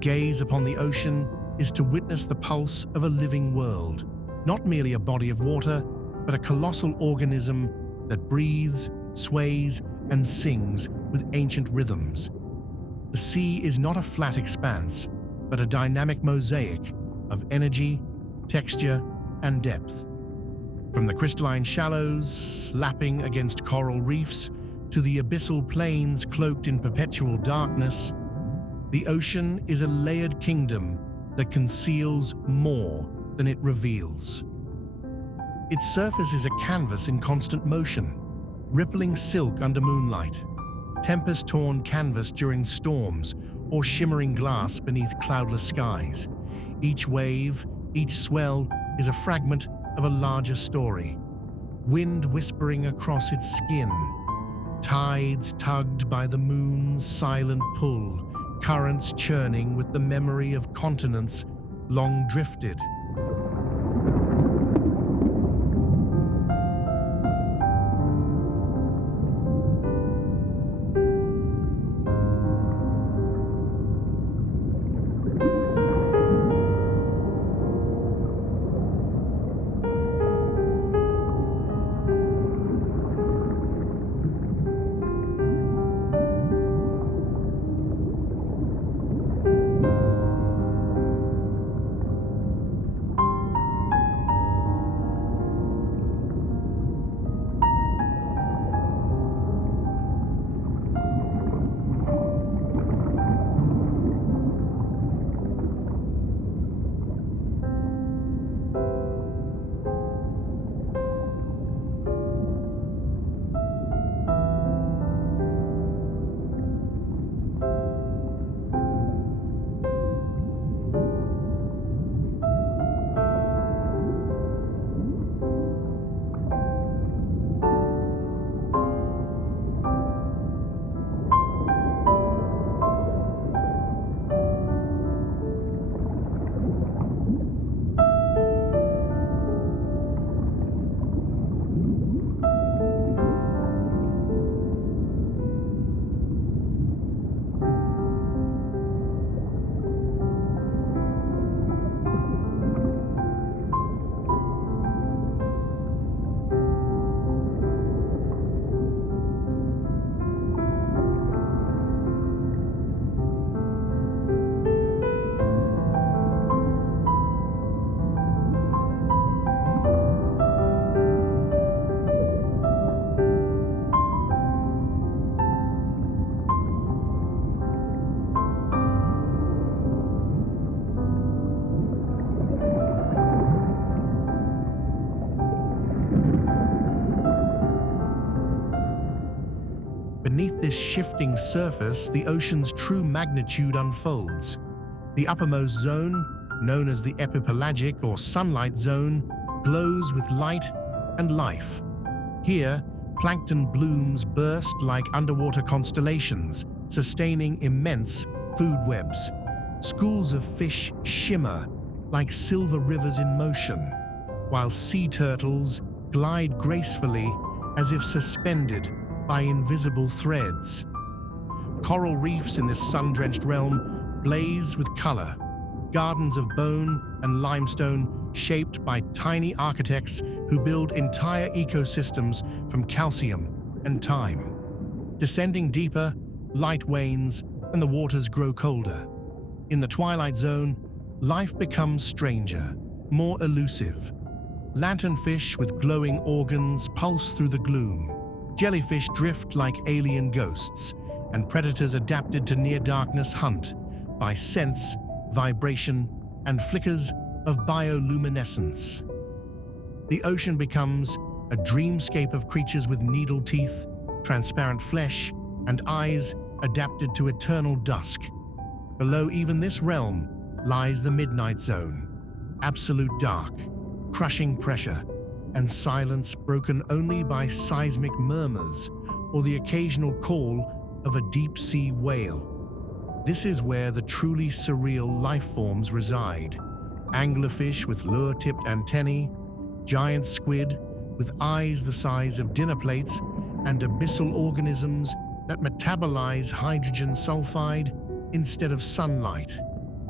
gaze upon the ocean is to witness the pulse of a living world, not merely a body of water, but a colossal organism that breathes, sways, and sings with ancient rhythms. The sea is not a flat expanse, but a dynamic mosaic of energy, texture, and depth. From the crystalline shallows lapping against coral reefs to the abyssal plains cloaked in perpetual darkness, the ocean is a layered kingdom that conceals more than it reveals. Its surface is a canvas in constant motion, rippling silk under moonlight, tempest-torn canvas during storms, or shimmering glass beneath cloudless skies. Each wave, each swell is a fragment of a larger story. Wind whispering across its skin, tides tugged by the moon's silent pull, currents churning with the memory of continents long drifted. Beneath this shifting surface, the ocean's true magnitude unfolds. The uppermost zone, known as the epipelagic or sunlight zone, glows with light and life. Here, plankton blooms burst like underwater constellations, sustaining immense food webs. Schools of fish shimmer like silver rivers in motion, while sea turtles glide gracefully as if suspended by invisible threads. Coral reefs in this sun-drenched realm blaze with color, gardens of bone and limestone shaped by tiny architects who build entire ecosystems from calcium and time. Descending deeper, light wanes and the waters grow colder. In the twilight zone, life becomes stranger, more elusive. Lanternfish with glowing organs pulse through the gloom. Jellyfish drift like alien ghosts, and predators adapted to near-darkness hunt by sense, vibration, and flickers of bioluminescence. The ocean becomes a dreamscape of creatures with needle teeth, transparent flesh, and eyes adapted to eternal dusk. Below even this realm lies the midnight zone, absolute dark, crushing pressure, and silence broken only by seismic murmurs or the occasional call of a deep-sea whale. This is where the truly surreal life forms reside. Anglerfish with lure-tipped antennae, giant squid with eyes the size of dinner plates, and abyssal organisms that metabolize hydrogen sulfide instead of sunlight.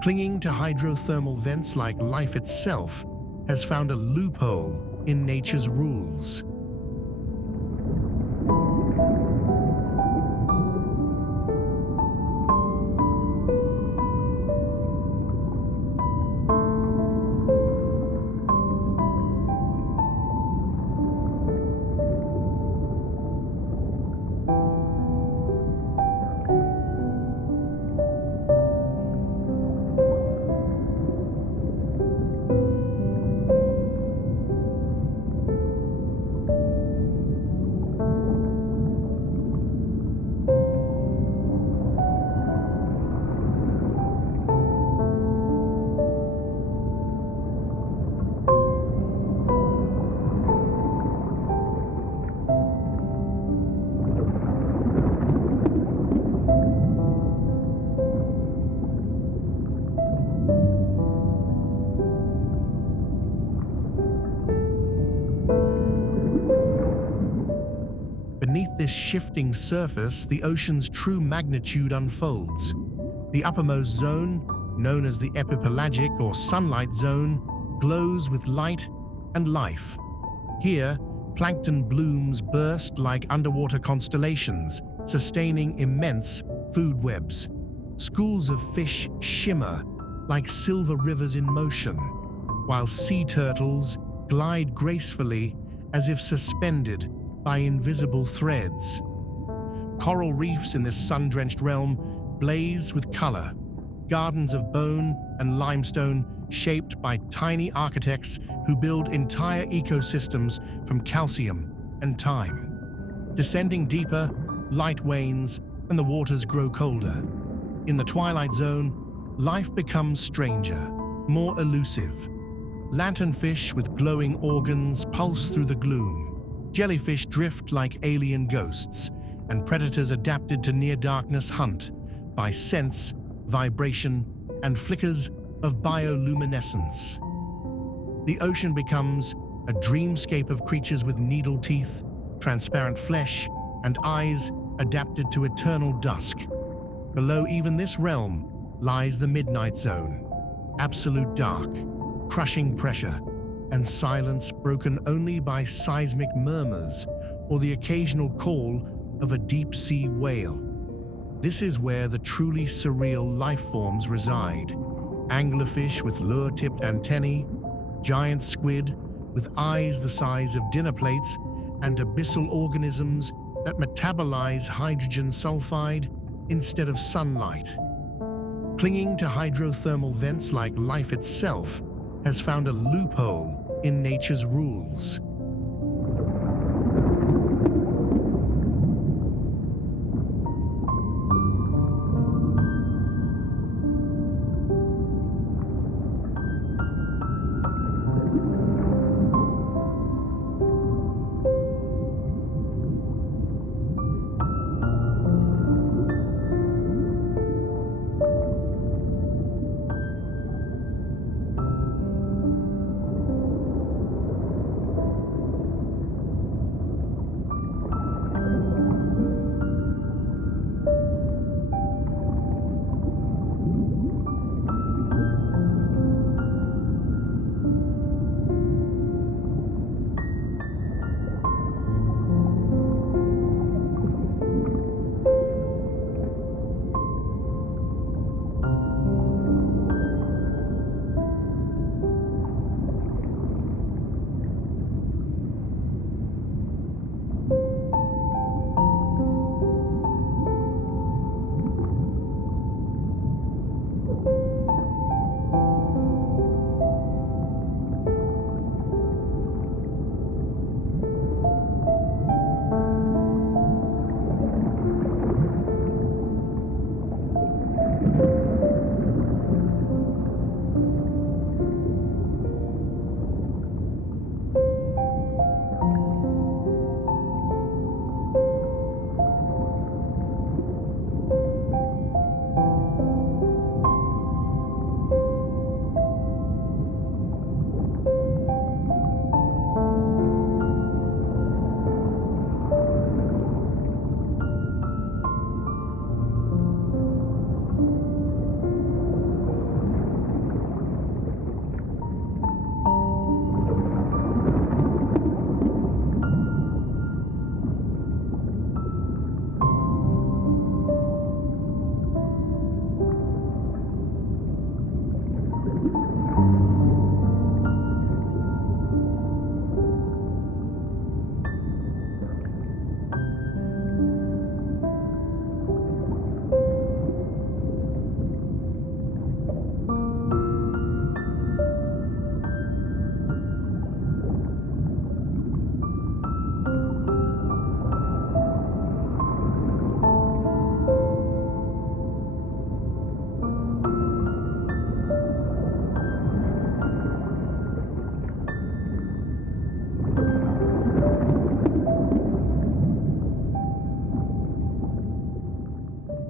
Clinging to hydrothermal vents like life itself has found a loophole in nature's rules. Beneath this shifting surface, the ocean's true magnitude unfolds. The uppermost zone, known as the epipelagic or sunlight zone, glows with light and life. Here, plankton blooms burst like underwater constellations, sustaining immense food webs. Schools of fish shimmer like silver rivers in motion, while sea turtles glide gracefully as if suspended by invisible threads. Coral reefs in this sun-drenched realm blaze with color, gardens of bone and limestone shaped by tiny architects who build entire ecosystems from calcium and time. Descending deeper, light wanes and the waters grow colder. In the twilight zone, life becomes stranger, more elusive. Lanternfish with glowing organs pulse through the gloom. Jellyfish drift like alien ghosts, and predators adapted to near-darkness hunt by sense, vibration, and flickers of bioluminescence. The ocean becomes a dreamscape of creatures with needle teeth, transparent flesh, and eyes adapted to eternal dusk. Below even this realm lies the midnight zone, absolute dark, crushing pressure, and silence broken only by seismic murmurs or the occasional call of a deep-sea whale. This is where the truly surreal life forms reside. Anglerfish with lure-tipped antennae, giant squid with eyes the size of dinner plates, and abyssal organisms that metabolize hydrogen sulfide instead of sunlight. Clinging to hydrothermal vents like life itself has found a loophole in nature's rules.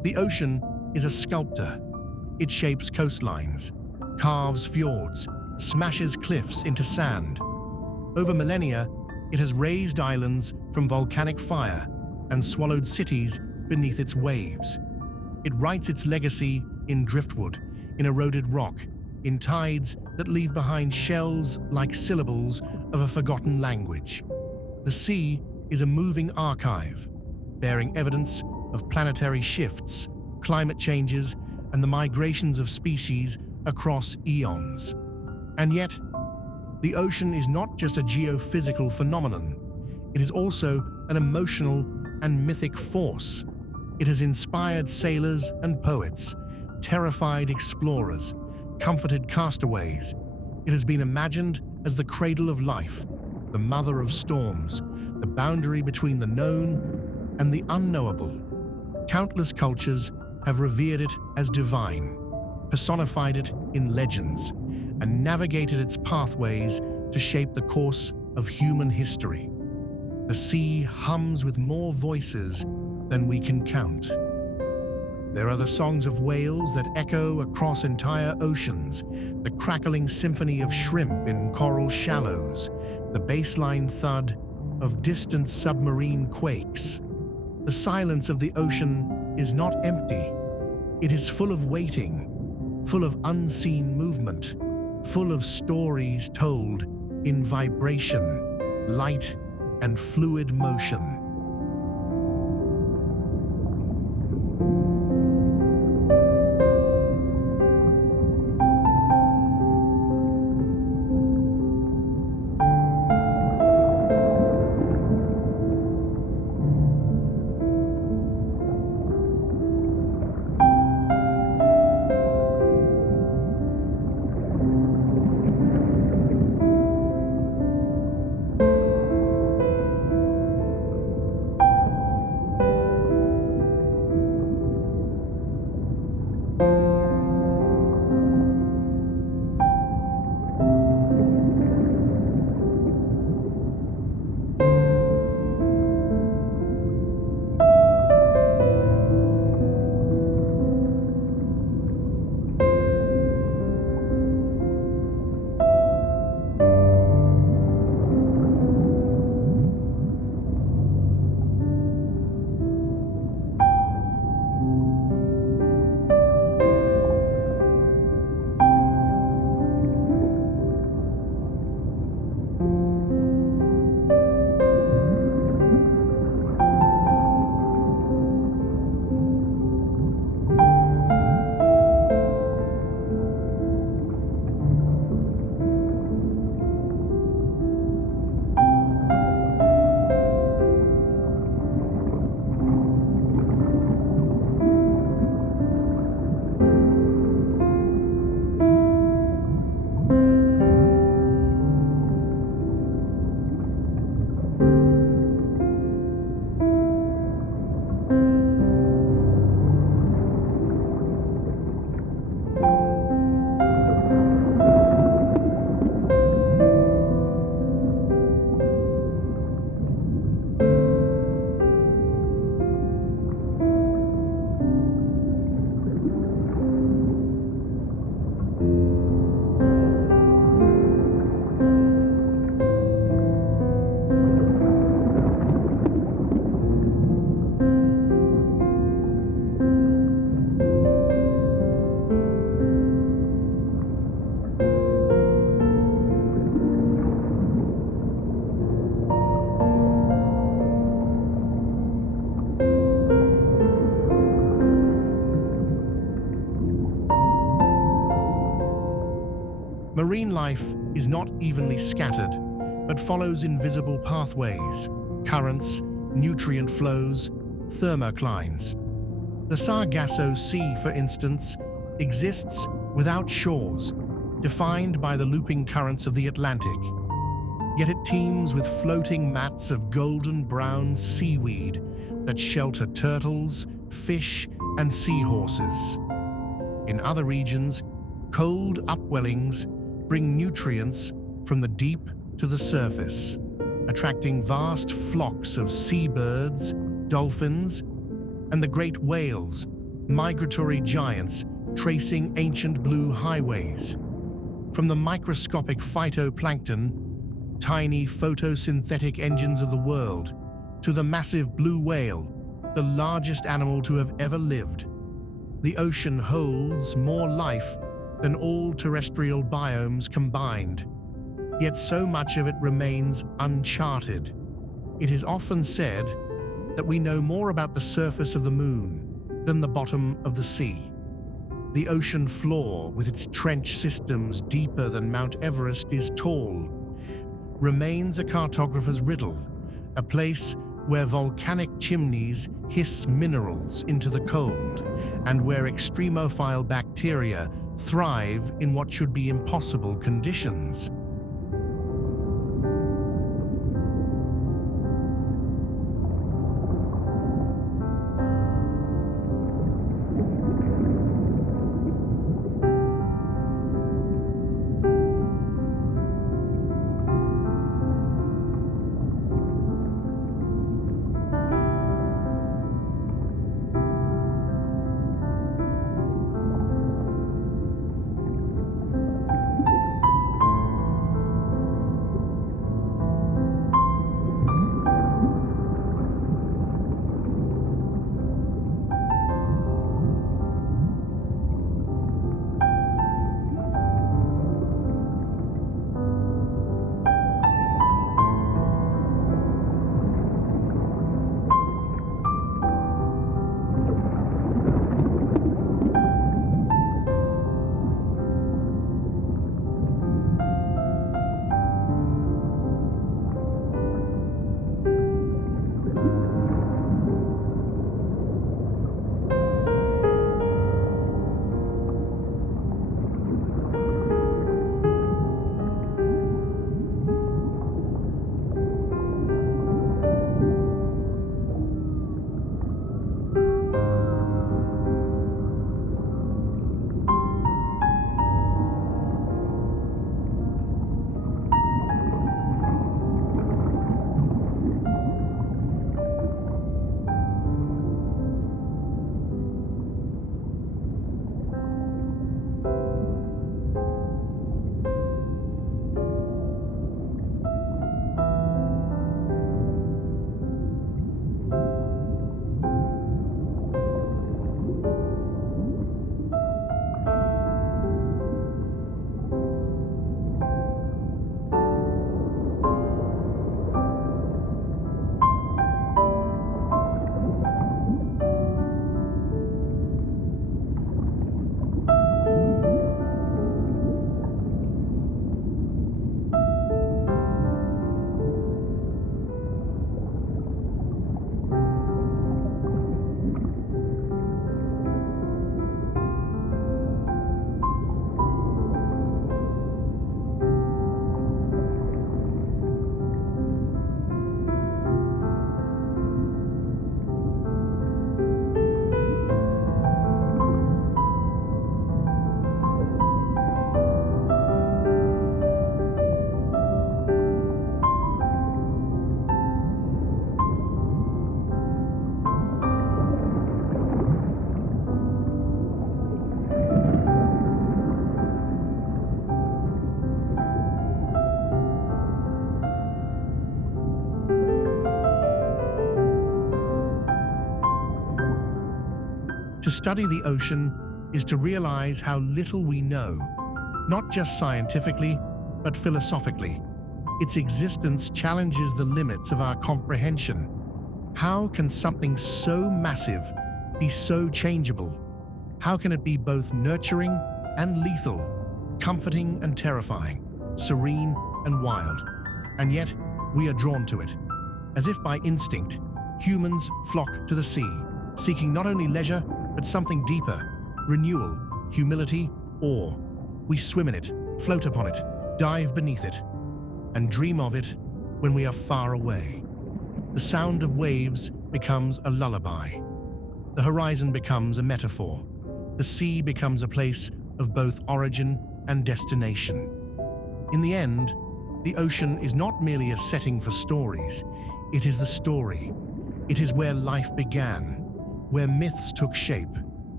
The ocean is a sculptor. It shapes coastlines, carves fjords, smashes cliffs into sand. Over millennia, it has raised islands from volcanic fire and swallowed cities beneath its waves. It writes its legacy in driftwood, in eroded rock, in tides that leave behind shells like syllables of a forgotten language. The sea is a moving archive, bearing evidence of planetary shifts, climate changes, and the migrations of species across eons. And yet, the ocean is not just a geophysical phenomenon. It is also an emotional and mythic force. It has inspired sailors and poets, terrified explorers, comforted castaways. It has been imagined as the cradle of life, the mother of storms, the boundary between the known and the unknowable. Countless cultures have revered it as divine, personified it in legends, and navigated its pathways to shape the course of human history. The sea hums with more voices than we can count. There are the songs of whales that echo across entire oceans, the crackling symphony of shrimp in coral shallows, the baseline thud of distant submarine quakes. The silence of the ocean is not empty. It is full of waiting, full of unseen movement, full of stories told in vibration, light, and fluid motion. Marine life is not evenly scattered, but follows invisible pathways, currents, nutrient flows, thermoclines. The Sargasso Sea, for instance, exists without shores, defined by the looping currents of the Atlantic. Yet it teems with floating mats of golden brown seaweed that shelter turtles, fish, and seahorses. In other regions, cold upwellings bring nutrients from the deep to the surface, attracting vast flocks of seabirds, dolphins, and the great whales migratory giants tracing ancient blue highways. From the microscopic phytoplankton, tiny photosynthetic engines of the world, to the massive blue whale, the largest animal to have ever lived. The ocean holds more life than all terrestrial biomes combined, yet so much of it remains uncharted. It is often said that we know more about the surface of the moon than the bottom of the sea. The ocean floor, with its trench systems deeper than Mount Everest is tall, remains a cartographer's riddle, a place where volcanic chimneys hiss minerals into the cold, and where extremophile bacteria thrive in what should be impossible conditions. To study the ocean is to realize how little we know, not just scientifically, but philosophically. Its existence challenges the limits of our comprehension. How can something so massive be so changeable? How can it be both nurturing and lethal, comforting and terrifying, serene and wild? And yet, we are drawn to it. As if by instinct, humans flock to the sea, seeking not only leisure, but something deeper: renewal, humility, awe. We swim in it, float upon it, dive beneath it, and dream of it when we are far away. The sound of waves becomes a lullaby. The horizon becomes a metaphor. The sea becomes a place of both origin and destination. In the end, the ocean is not merely a setting for stories. It is the story. It is where life began, where myths took shape,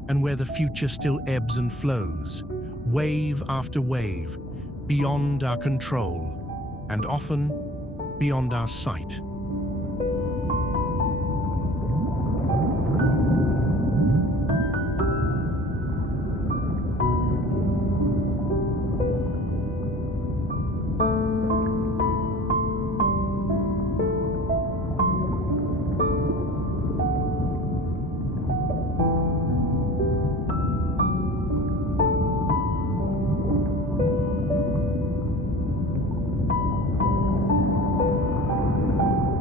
and where the future still ebbs and flows, wave after wave, beyond our control, and often beyond our sight.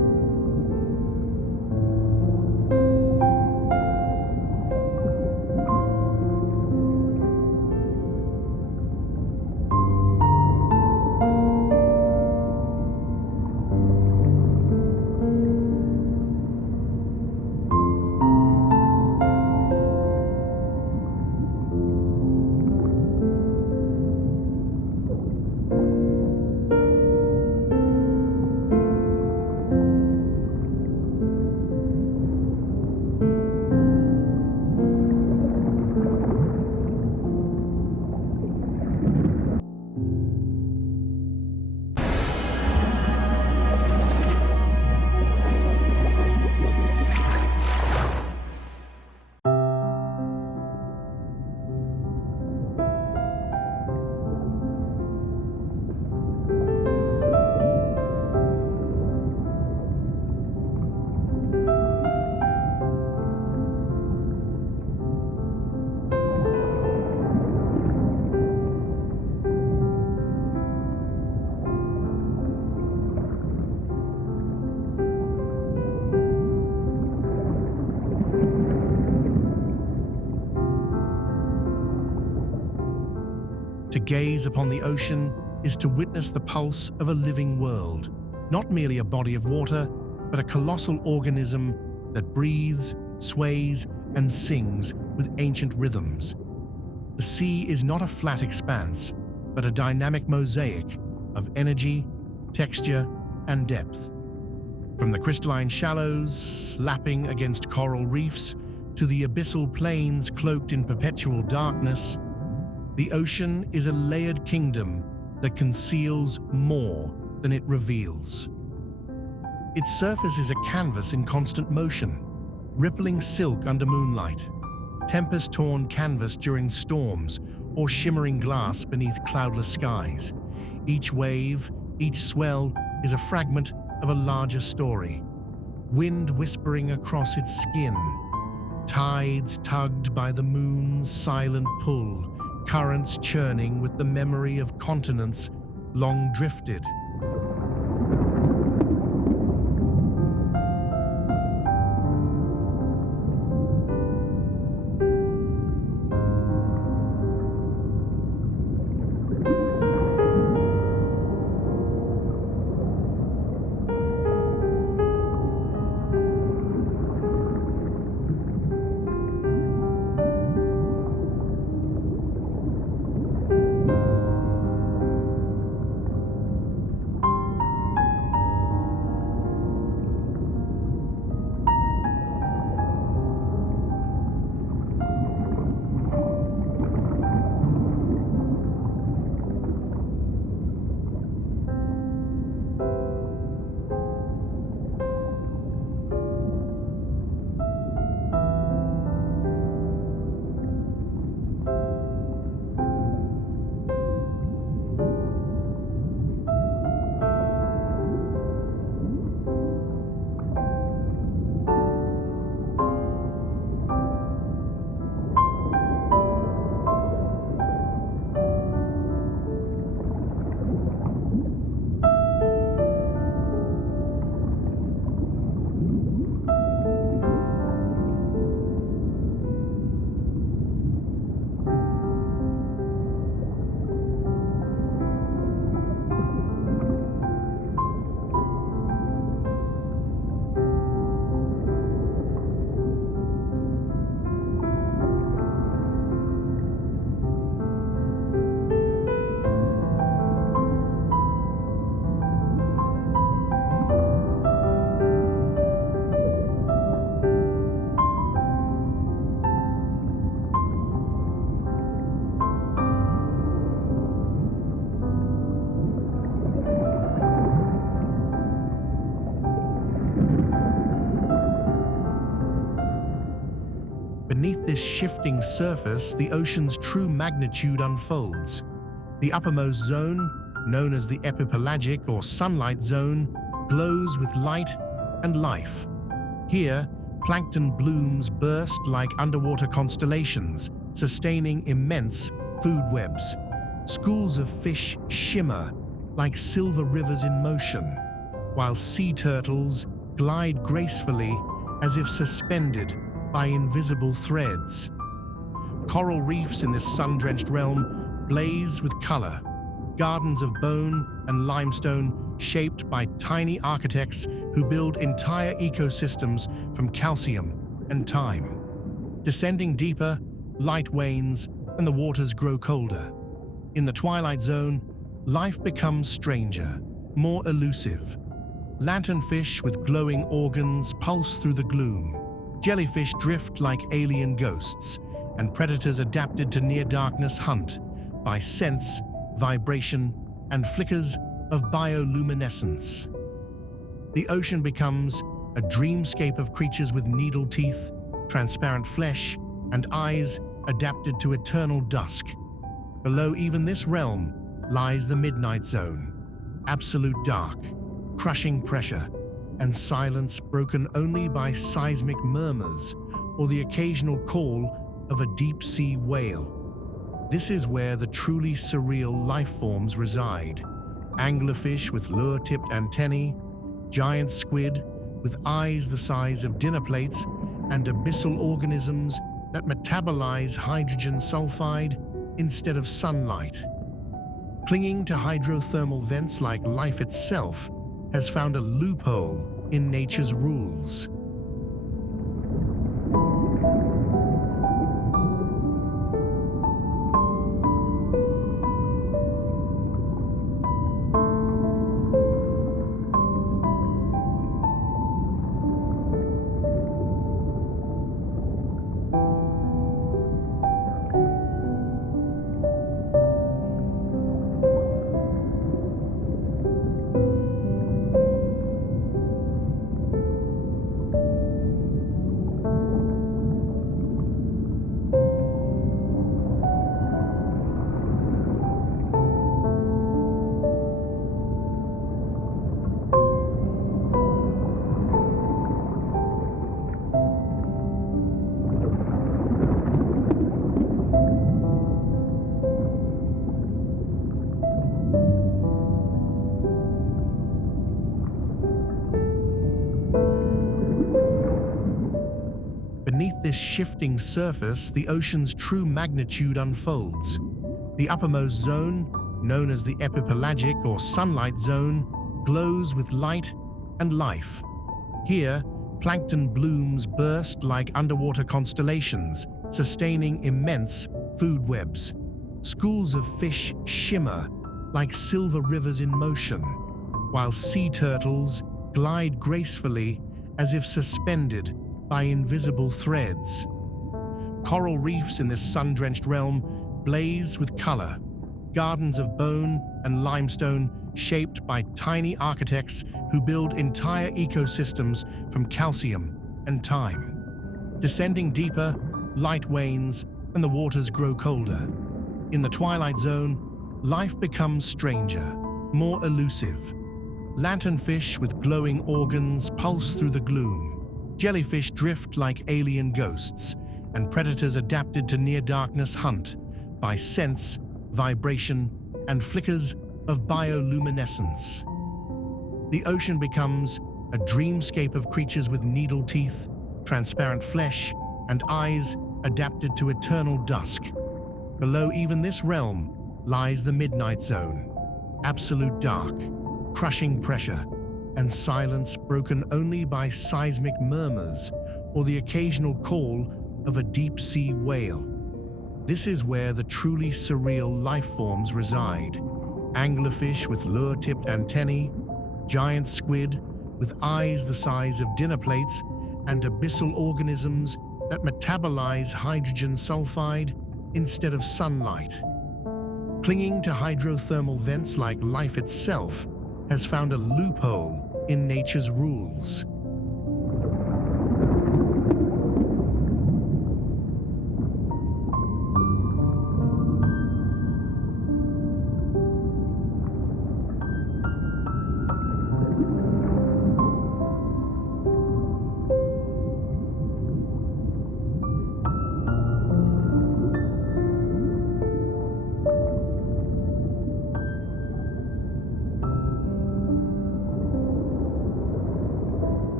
gaze upon the ocean is to witness the pulse of a living world, not merely a body of water, but a colossal organism that breathes, sways, and sings with ancient rhythms. The sea is not a flat expanse, but a dynamic mosaic of energy, texture, and depth. From the crystalline shallows lapping against coral reefs to the abyssal plains cloaked in perpetual darkness, the ocean is a layered kingdom that conceals more than it reveals. Its surface is a canvas in constant motion, rippling silk under moonlight, tempest-torn canvas during storms, or shimmering glass beneath cloudless skies. Each wave, each swell is a fragment of a larger story, wind whispering across its skin, tides tugged by the moon's silent pull, currents churning with the memory of continents long drifted. Beneath this shifting surface, the ocean's true magnitude unfolds. The uppermost zone, known as the epipelagic or sunlight zone, glows with light and life. Here, plankton blooms burst like underwater constellations, sustaining immense food webs. Schools of fish shimmer like silver rivers in motion, while sea turtles glide gracefully as if suspended by invisible threads. Coral reefs in this sun-drenched realm blaze with color, gardens of bone and limestone shaped by tiny architects who build entire ecosystems from calcium and time. Descending deeper, light wanes and the waters grow colder. In the twilight zone, life becomes stranger, more elusive. Lanternfish with glowing organs pulse through the gloom. Jellyfish drift like alien ghosts, and predators adapted to near-darkness hunt by sense, vibration, and flickers of bioluminescence. The ocean becomes a dreamscape of creatures with needle teeth, transparent flesh, and eyes adapted to eternal dusk. Below even this realm lies the midnight zone, absolute dark, crushing pressure, and silence broken only by seismic murmurs or the occasional call of a deep-sea whale. This is where the truly surreal life forms reside. Anglerfish with lure-tipped antennae, giant squid with eyes the size of dinner plates, and abyssal organisms that metabolize hydrogen sulfide instead of sunlight. clinging to hydrothermal vents like life itself, has found a loophole in nature's rules. Beneath this shifting surface, the ocean's true magnitude unfolds. The uppermost zone, known as the epipelagic or sunlight zone, glows with light and life. Here, plankton blooms burst like underwater constellations, sustaining immense food webs. Schools of fish shimmer like silver rivers in motion, while sea turtles glide gracefully as if suspended by invisible threads. Coral reefs in this sun-drenched realm blaze with color, gardens of bone and limestone shaped by tiny architects who build entire ecosystems from calcium and time. Descending deeper, light wanes and the waters grow colder. In the twilight zone, life becomes stranger, more elusive. Lanternfish with glowing organs pulse through the gloom. Jellyfish drift like alien ghosts, and predators adapted to near-darkness hunt by sense, vibration, and flickers of bioluminescence. The ocean becomes a dreamscape of creatures with needle teeth, transparent flesh, and eyes adapted to eternal dusk. Below even this realm lies the midnight zone, absolute dark, crushing pressure, and silence broken only by seismic murmurs or the occasional call of a deep-sea whale. This is where the truly surreal life forms reside. Anglerfish with lure-tipped antennae, giant squid with eyes the size of dinner plates, and abyssal organisms that metabolize hydrogen sulfide instead of sunlight. Clinging to hydrothermal vents like life itself has found a loophole in nature's rules.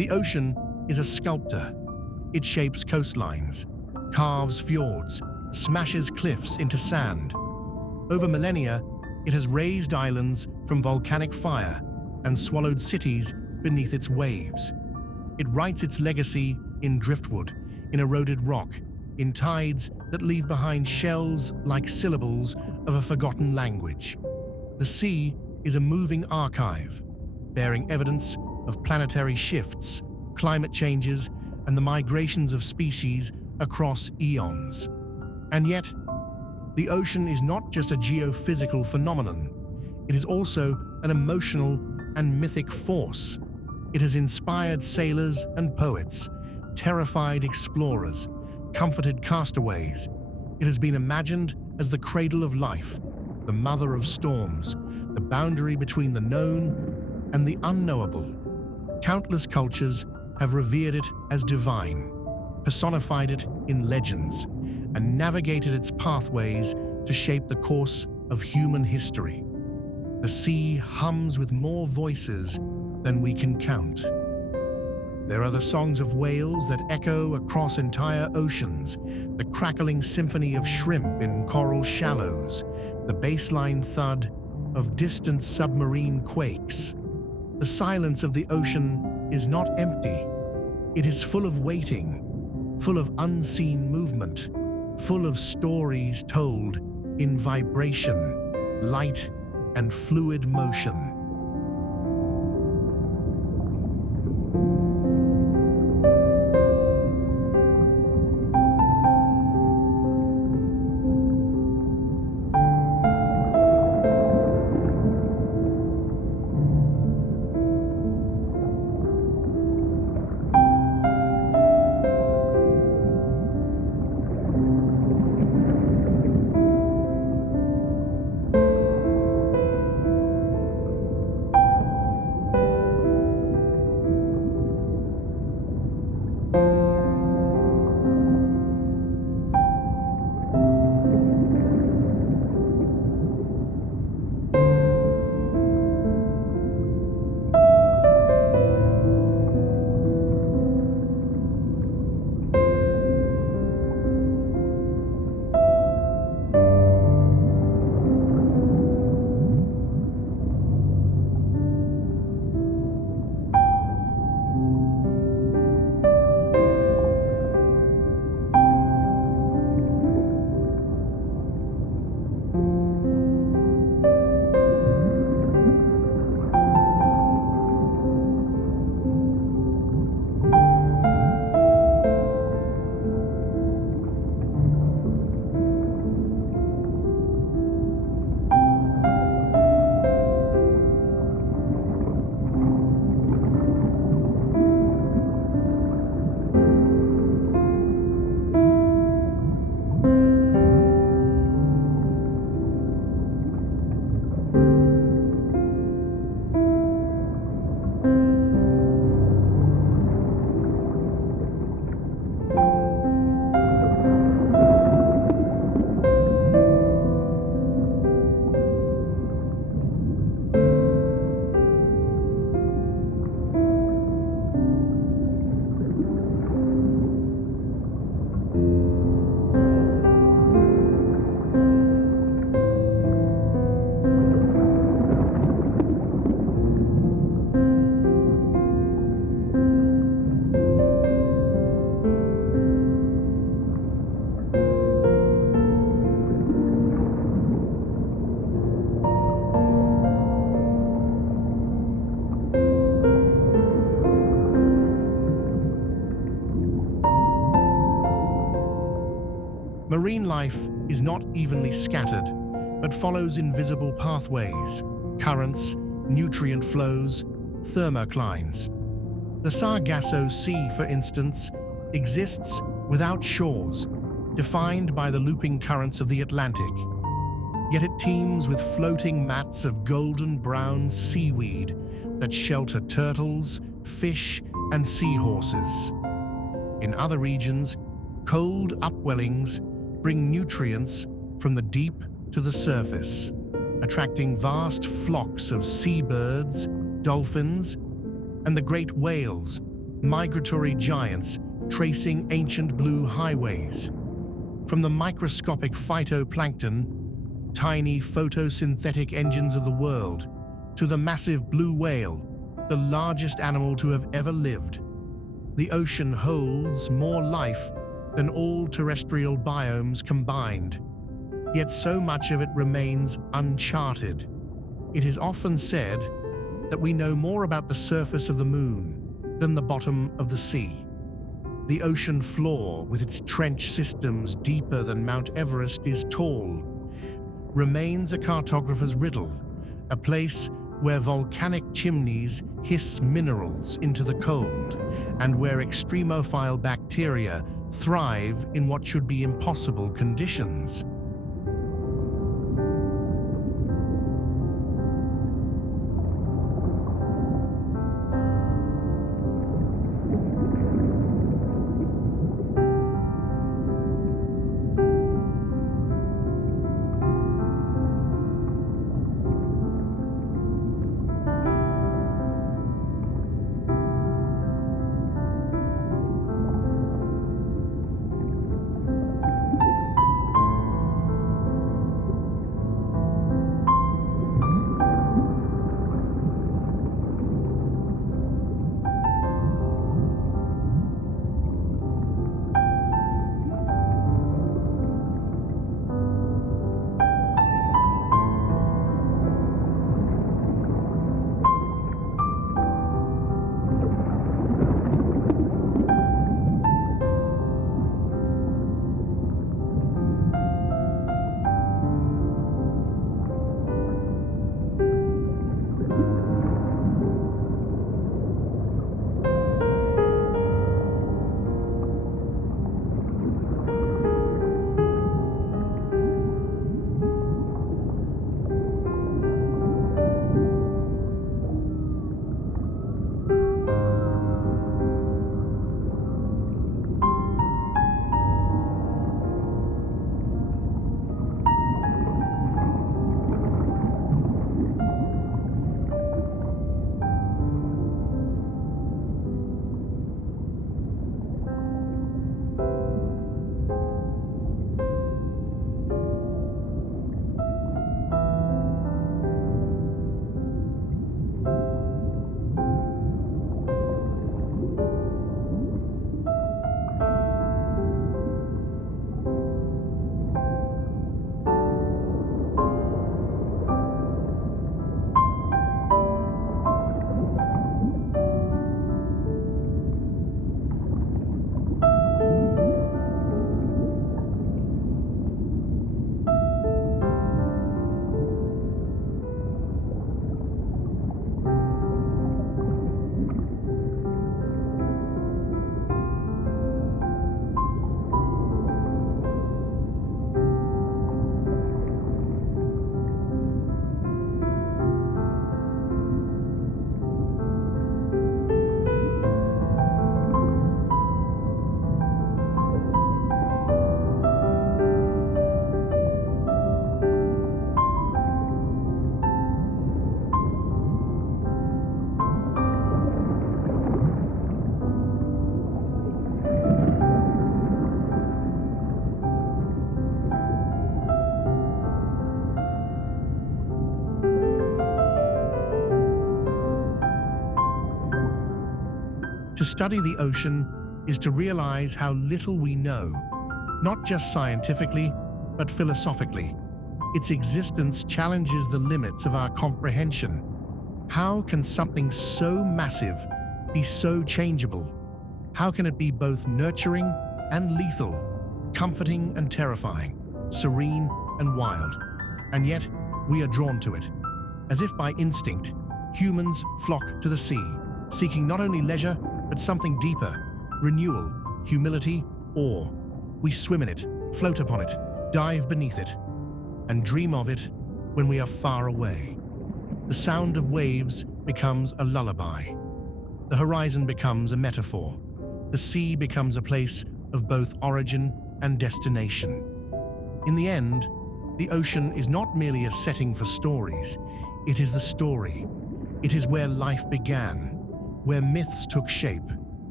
The ocean is a sculptor. It shapes coastlines, carves fjords, smashes cliffs into sand. Over millennia, it has raised islands from volcanic fire and swallowed cities beneath its waves. It writes its legacy in driftwood, in eroded rock, in tides that leave behind shells like syllables of a forgotten language. The sea is a moving archive, bearing evidence of planetary shifts, climate changes, and the migrations of species across eons. And yet, the ocean is not just a geophysical phenomenon. It is also an emotional and mythic force. It has inspired sailors and poets, terrified explorers, comforted castaways. It has been imagined as the cradle of life, the mother of storms, the boundary between the known and the unknowable. Countless cultures have revered it as divine, personified it in legends, and navigated its pathways to shape the course of human history. The sea hums with more voices than we can count. There are the songs of whales that echo across entire oceans, the crackling symphony of shrimp in coral shallows, the baseline thud of distant submarine quakes. The silence of the ocean is not empty. It is full of waiting, full of unseen movement, full of stories told in vibration, light, and fluid motion. Marine life is not evenly scattered, but follows invisible pathways, currents, nutrient flows, thermoclines. The Sargasso Sea, for instance, exists without shores, defined by the looping currents of the Atlantic. Yet it teems with floating mats of golden brown seaweed that shelter turtles, fish, and seahorses. In other regions, cold upwellings bring nutrients from the deep to the surface, attracting vast flocks of seabirds, dolphins, and the great whales migratory giants tracing ancient blue highways. From the microscopic phytoplankton, tiny photosynthetic engines of the world, to the massive blue whale, the largest animal to have ever lived. The ocean holds more life than all terrestrial biomes combined, yet so much of it remains uncharted. It is often said that we know more about the surface of the moon than the bottom of the sea. The ocean floor, with its trench systems deeper than Mount Everest is tall, remains a cartographer's riddle, a place where volcanic chimneys hiss minerals into the cold, and where extremophile bacteria thrive in what should be impossible conditions. To study the ocean is to realize how little we know, not just scientifically, but philosophically. Its existence challenges the limits of our comprehension. How can something so massive be so changeable? How can it be both nurturing and lethal, comforting and terrifying, serene and wild? And yet, we are drawn to it. As if by instinct, humans flock to the sea, seeking not only leisure, but something deeper: renewal, humility, awe. We swim in it, float upon it, dive beneath it, and dream of it when we are far away. The sound of waves becomes a lullaby. The horizon becomes a metaphor. The sea becomes a place of both origin and destination. In the end, the ocean is not merely a setting for stories. It is the story. It is where life began, where myths took shape,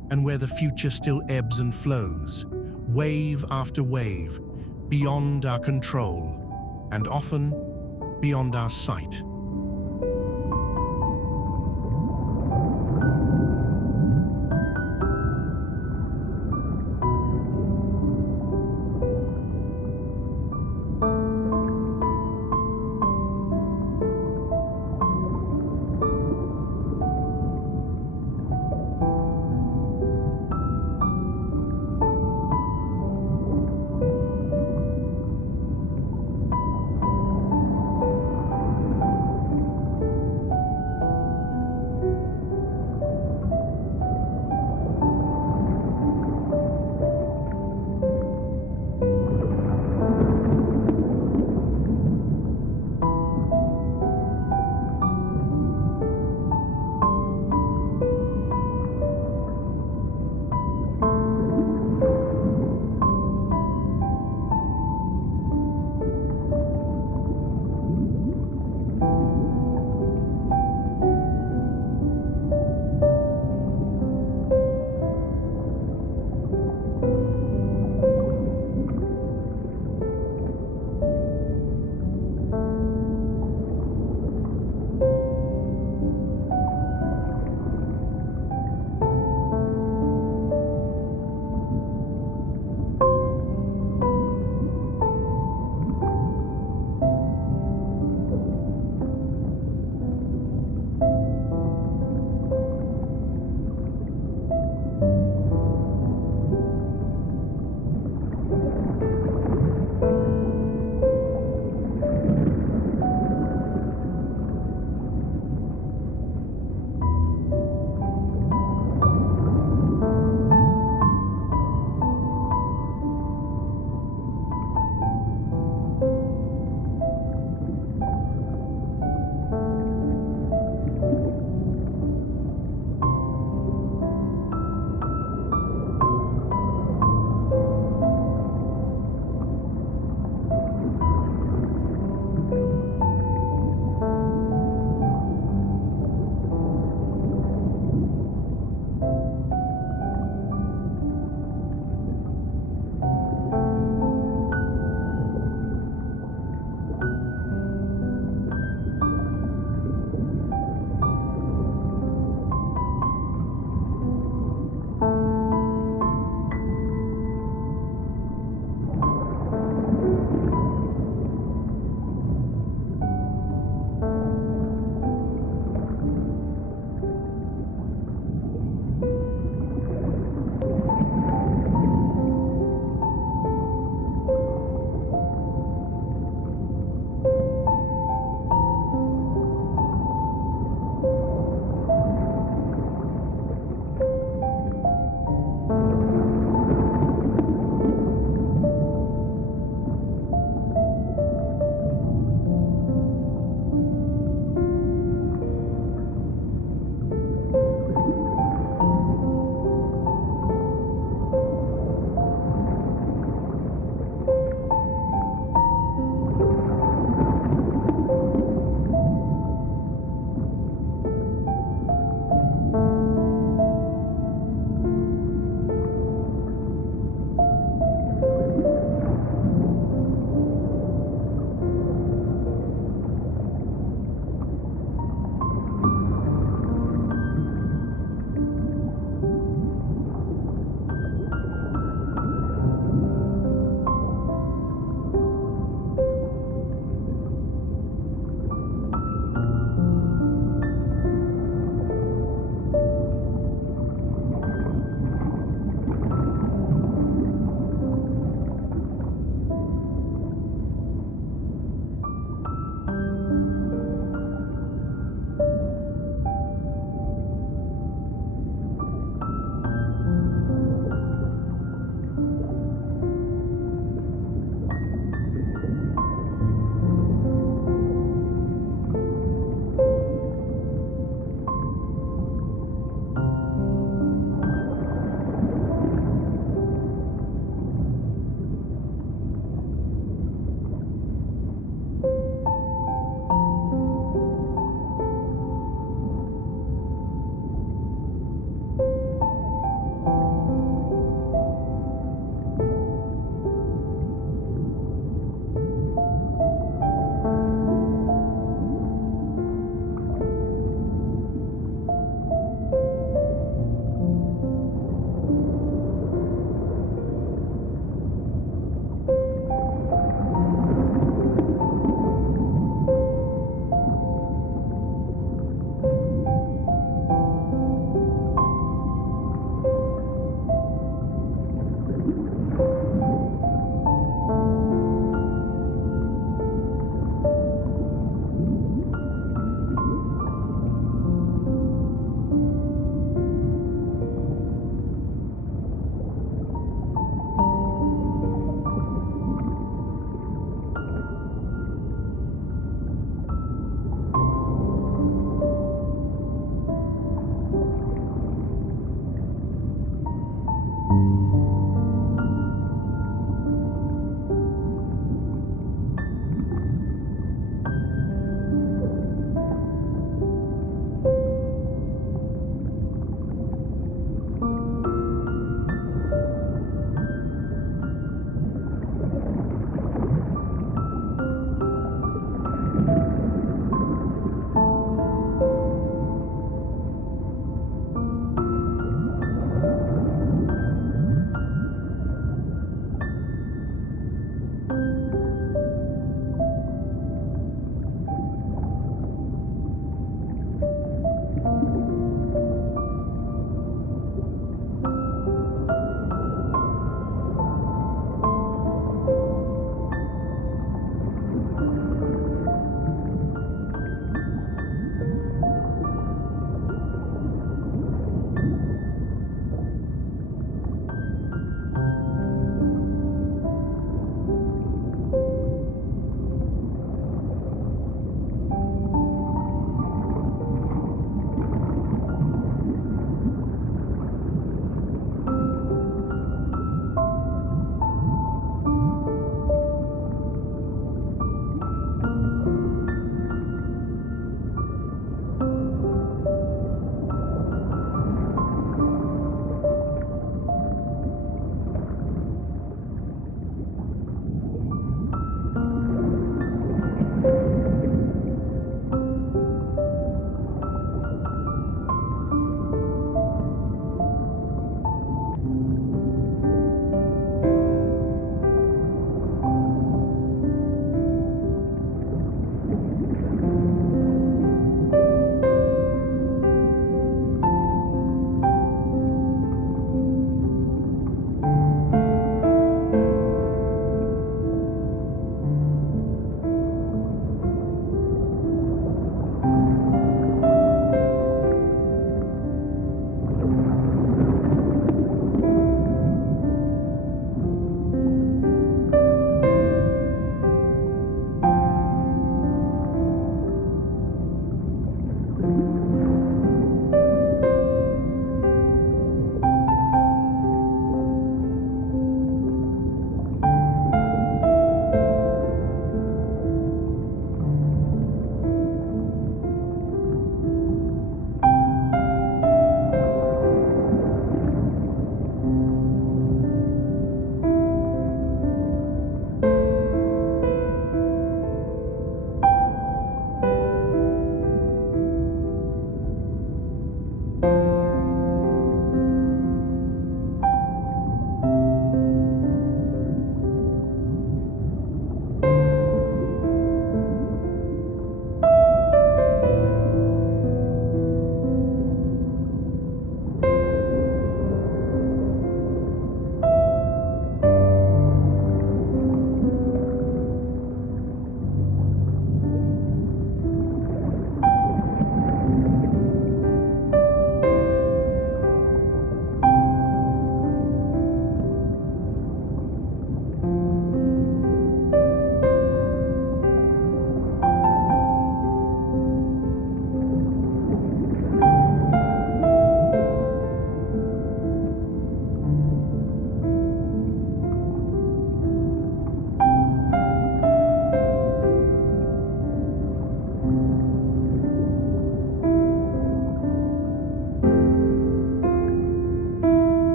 and where the future still ebbs and flows, wave after wave, beyond our control, and often beyond our sight.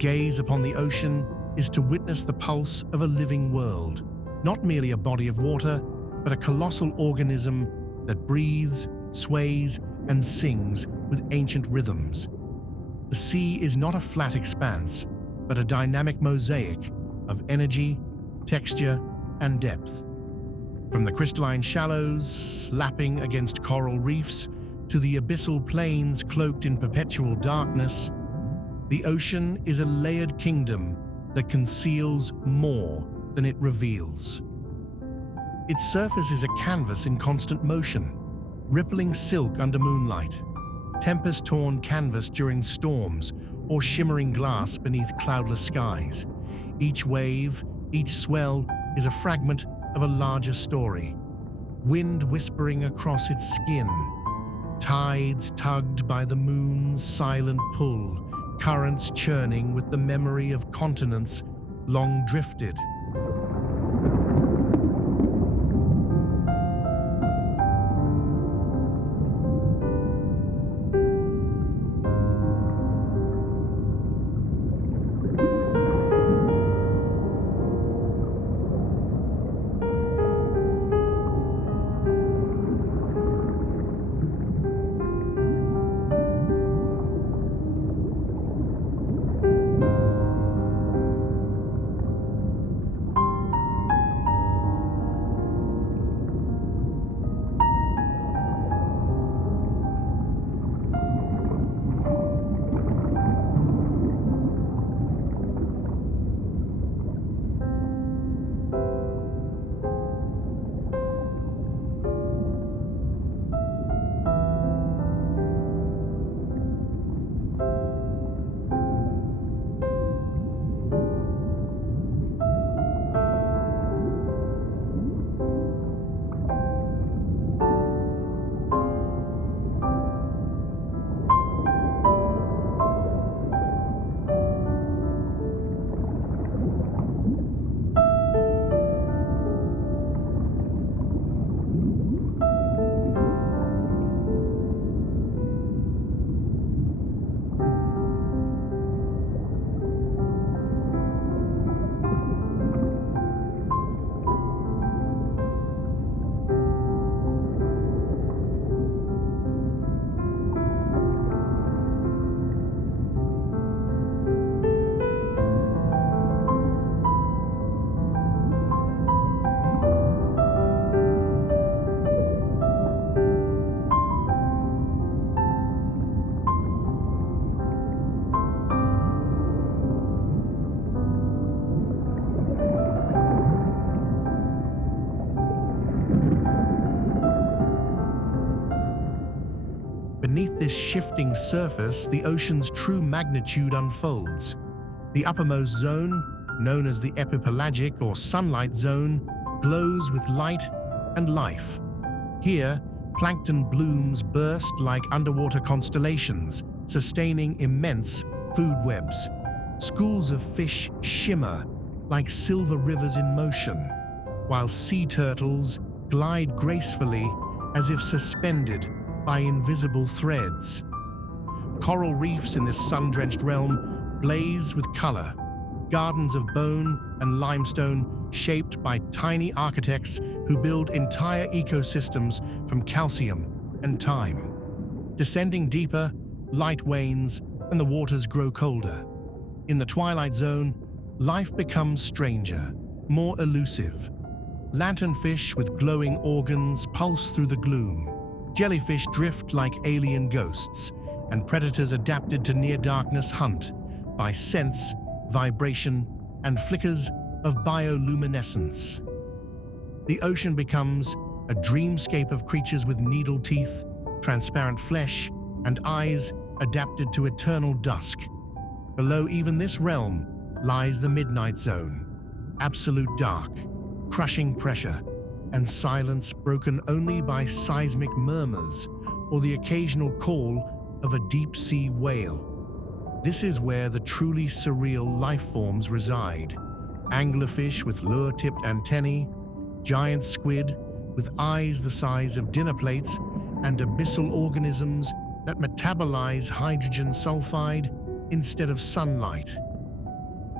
gaze upon the ocean is to witness the pulse of a living world, not merely a body of water, but a colossal organism that breathes, sways, and sings with ancient rhythms. The sea is not a flat expanse, but a dynamic mosaic of energy, texture, and depth. From the crystalline shallows lapping against coral reefs to the abyssal plains cloaked in perpetual darkness, the ocean is a layered kingdom that conceals more than it reveals. Its surface is a canvas in constant motion, rippling silk under moonlight, tempest-torn canvas during storms, or shimmering glass beneath cloudless skies. Each wave, each swell is a fragment of a larger story. Wind whispering across its skin, tides tugged by the moon's silent pull, currents churning with the memory of continents long drifted. Beneath this shifting surface, the ocean's true magnitude unfolds. The uppermost zone, known as the epipelagic or sunlight zone, glows with light and life. Here, plankton blooms burst like underwater constellations, sustaining immense food webs. Schools of fish shimmer like silver rivers in motion, while sea turtles glide gracefully as if suspended by invisible threads. Coral reefs in this sun-drenched realm blaze with color, gardens of bone and limestone shaped by tiny architects who build entire ecosystems from calcium and time. Descending deeper, light wanes and the waters grow colder. In the twilight zone, life becomes stranger, more elusive. Lanternfish with glowing organs pulse through the gloom. Jellyfish drift like alien ghosts, and predators adapted to near-darkness hunt by sense, vibration, and flickers of bioluminescence. The ocean becomes a dreamscape of creatures with needle teeth, transparent flesh, and eyes adapted to eternal dusk. Below even this realm lies the midnight zone, absolute dark, crushing pressure, and silence broken only by seismic murmurs or the occasional call of a deep-sea whale. This is where the truly surreal life forms reside. Anglerfish with lure-tipped antennae, giant squid with eyes the size of dinner plates, and abyssal organisms that metabolize hydrogen sulfide instead of sunlight.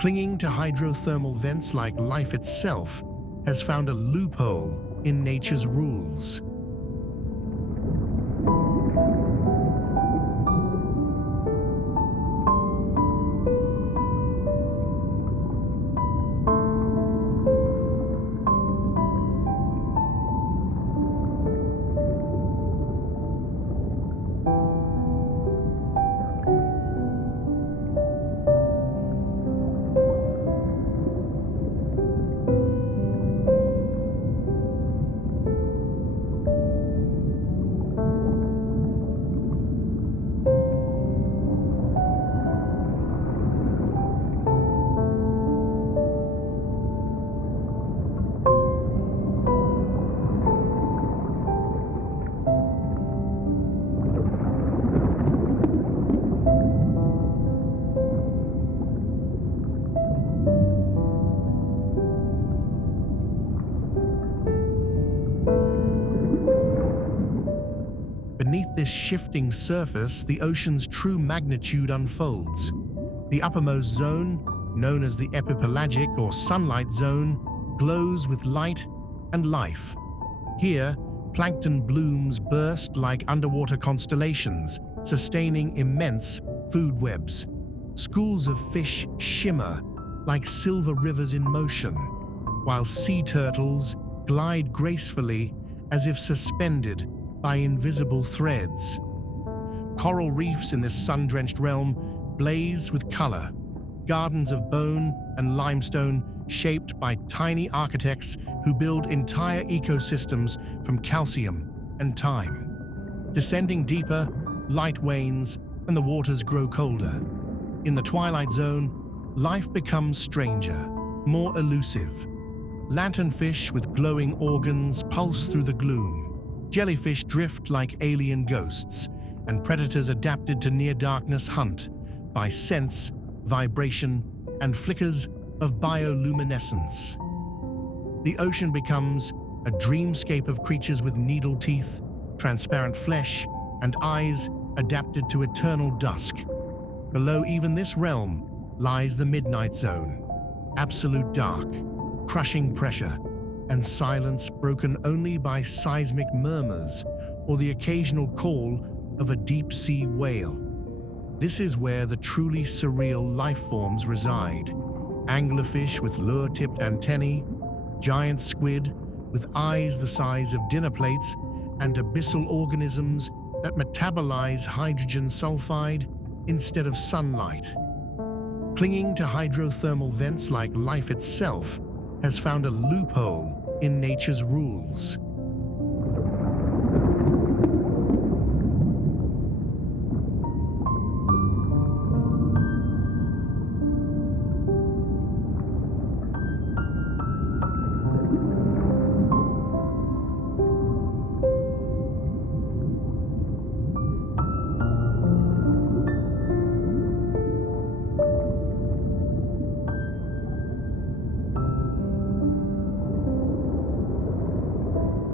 clinging to hydrothermal vents like life itself, has found a loophole in nature's rules. Beneath this shifting surface, the ocean's true magnitude unfolds. The uppermost zone, known as the epipelagic or sunlight zone, glows with light and life. Here, plankton blooms burst like underwater constellations, sustaining immense food webs. Schools of fish shimmer like silver rivers in motion, while sea turtles glide gracefully as if suspended by invisible threads. Coral reefs in this sun-drenched realm blaze with color, gardens of bone and limestone shaped by tiny architects who build entire ecosystems from calcium and time. Descending deeper, light wanes and the waters grow colder. In the twilight zone, life becomes stranger, more elusive. Lanternfish with glowing organs pulse through the gloom. Jellyfish drift like alien ghosts, and predators adapted to near-darkness hunt by sense, vibration, and flickers of bioluminescence. The ocean becomes a dreamscape of creatures with needle teeth, transparent flesh, and eyes adapted to eternal dusk. Below even this realm lies the midnight zone, absolute dark, crushing pressure, and silence broken only by seismic murmurs or the occasional call of a deep-sea whale. This is where the truly surreal life forms reside. Anglerfish with lure-tipped antennae, giant squid with eyes the size of dinner plates, and abyssal organisms that metabolize hydrogen sulfide instead of sunlight. Clinging to hydrothermal vents like life itself has found a loophole in nature's rules.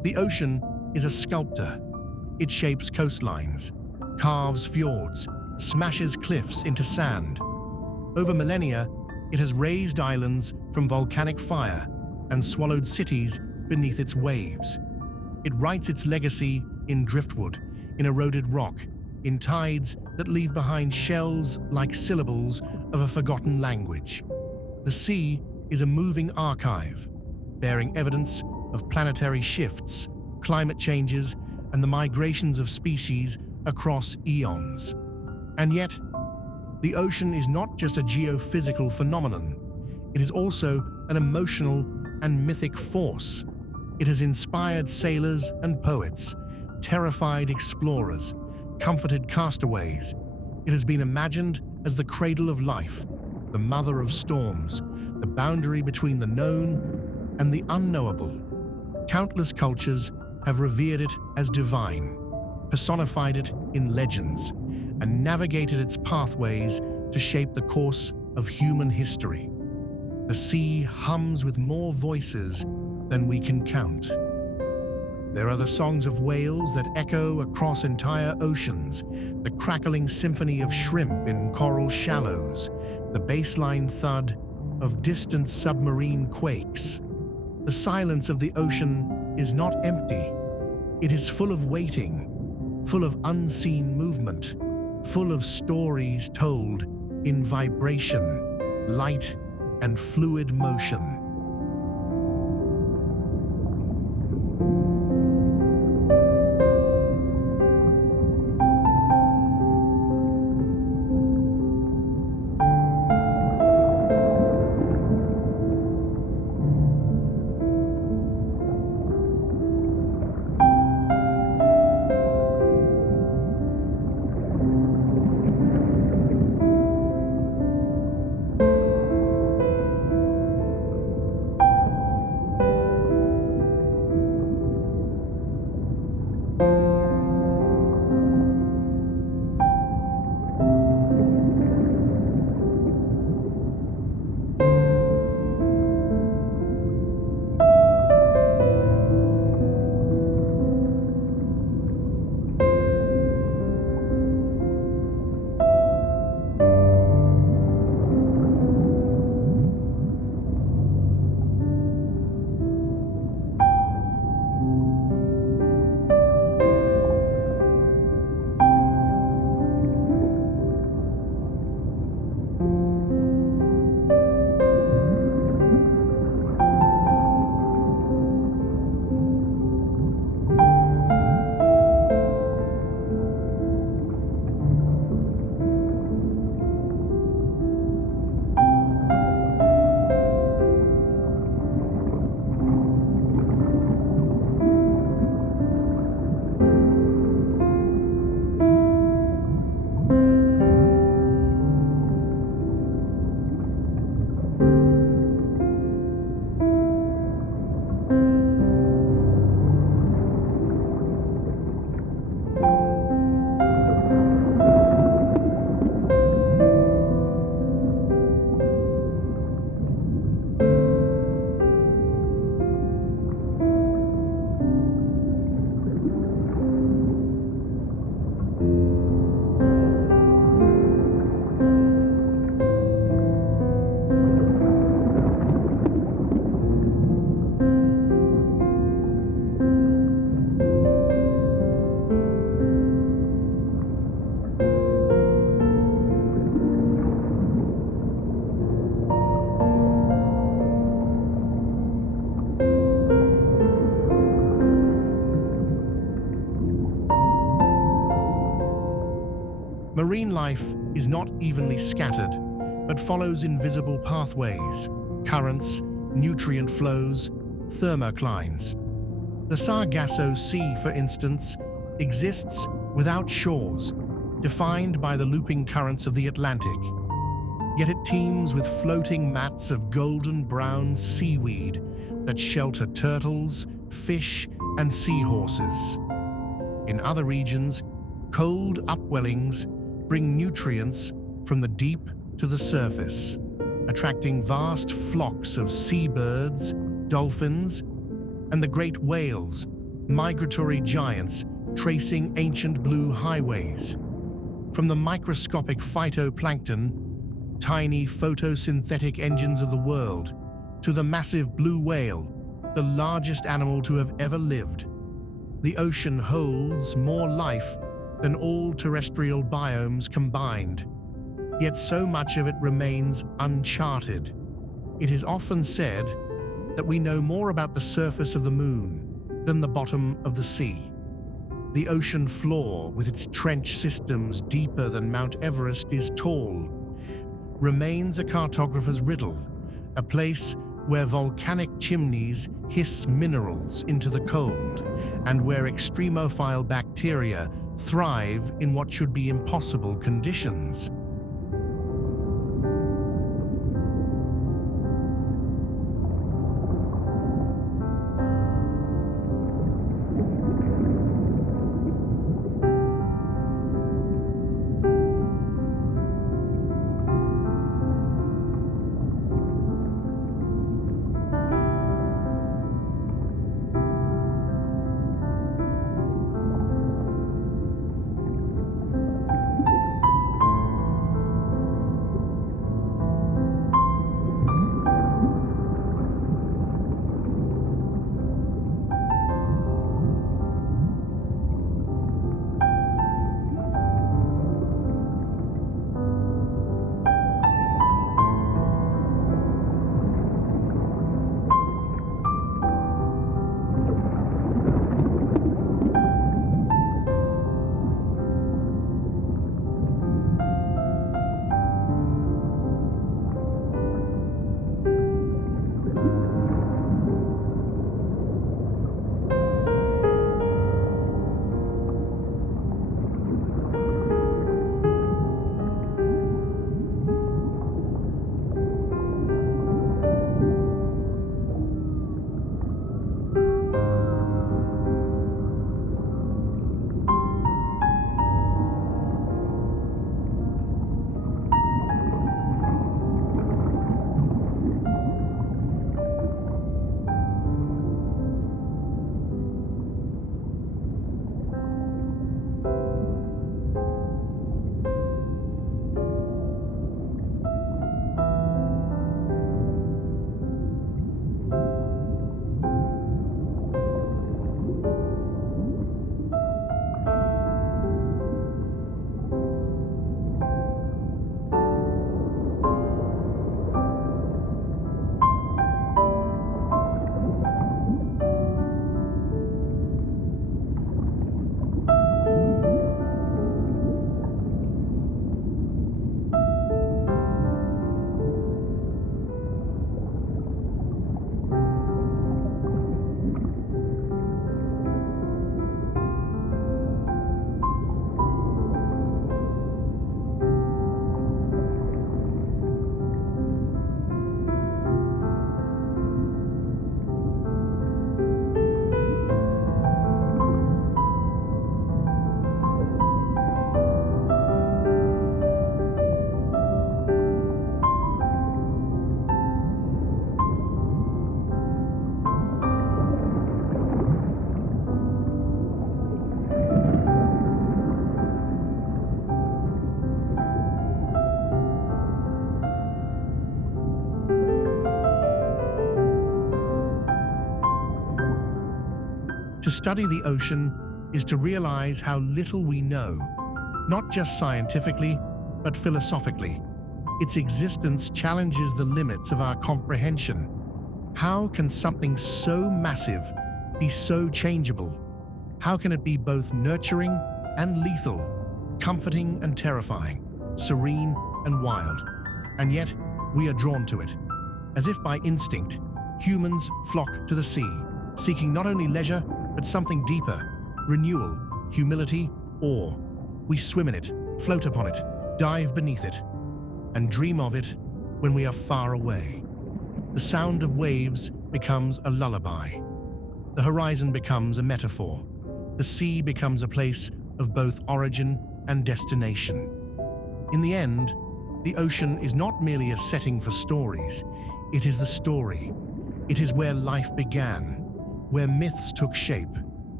The ocean is a sculptor. It shapes coastlines, carves fjords, smashes cliffs into sand. Over millennia, it has raised islands from volcanic fire and swallowed cities beneath its waves. It writes its legacy in driftwood, in eroded rock, in tides that leave behind shells like syllables of a forgotten language. The sea is a moving archive, bearing evidence of planetary shifts, climate changes, and the migrations of species across eons. And yet, the ocean is not just a geophysical phenomenon. It is also an emotional and mythic force. It has inspired sailors and poets, terrified explorers, comforted castaways. It has been imagined as the cradle of life, the mother of storms, the boundary between the known and the unknowable. Countless cultures have revered it as divine, personified it in legends, and navigated its pathways to shape the course of human history. The sea hums with more voices than we can count. There are the songs of whales that echo across entire oceans, the crackling symphony of shrimp in coral shallows, the baseline thud of distant submarine quakes. The silence of the ocean is not empty. It is full of waiting, full of unseen movement, full of stories told in vibration, light, and fluid motion. Marine life is not evenly scattered, but follows invisible pathways, currents, nutrient flows, thermoclines. The Sargasso Sea, for instance, exists without shores, defined by the looping currents of the Atlantic. Yet it teems with floating mats of golden brown seaweed that shelter turtles, fish, and seahorses. In other regions, cold upwellings bring nutrients from the deep to the surface, attracting vast flocks of seabirds, dolphins, and the great whales migratory giants tracing ancient blue highways. From the microscopic phytoplankton, tiny photosynthetic engines of the world, to the massive blue whale, the largest animal to have ever lived. The ocean holds more life than all terrestrial biomes combined, yet so much of it remains uncharted. It is often said that we know more about the surface of the moon than the bottom of the sea. The ocean floor, with its trench systems deeper than Mount Everest is tall, remains a cartographer's riddle, a place where volcanic chimneys hiss minerals into the cold, and where extremophile bacteria thrive in what should be impossible conditions. To study the ocean is to realize how little we know, not just scientifically, but philosophically. Its existence challenges the limits of our comprehension. How can something so massive be so changeable? How can it be both nurturing and lethal, comforting and terrifying, serene and wild? And yet, we are drawn to it. As if by instinct, humans flock to the sea, seeking not only leisure, but something deeper: renewal, humility, awe. We swim in it, float upon it, dive beneath it, and dream of it when we are far away. The sound of waves becomes a lullaby. The horizon becomes a metaphor. The sea becomes a place of both origin and destination. In the end, the ocean is not merely a setting for stories. It is the story. It is where life began, where myths took shape,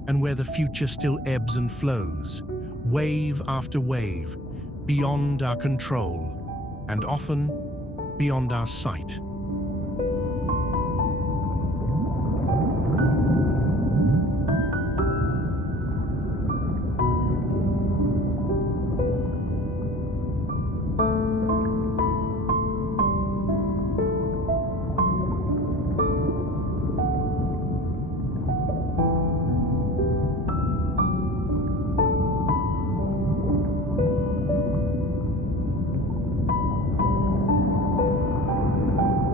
and where the future still ebbs and flows, wave after wave, beyond our control, and often beyond our sight.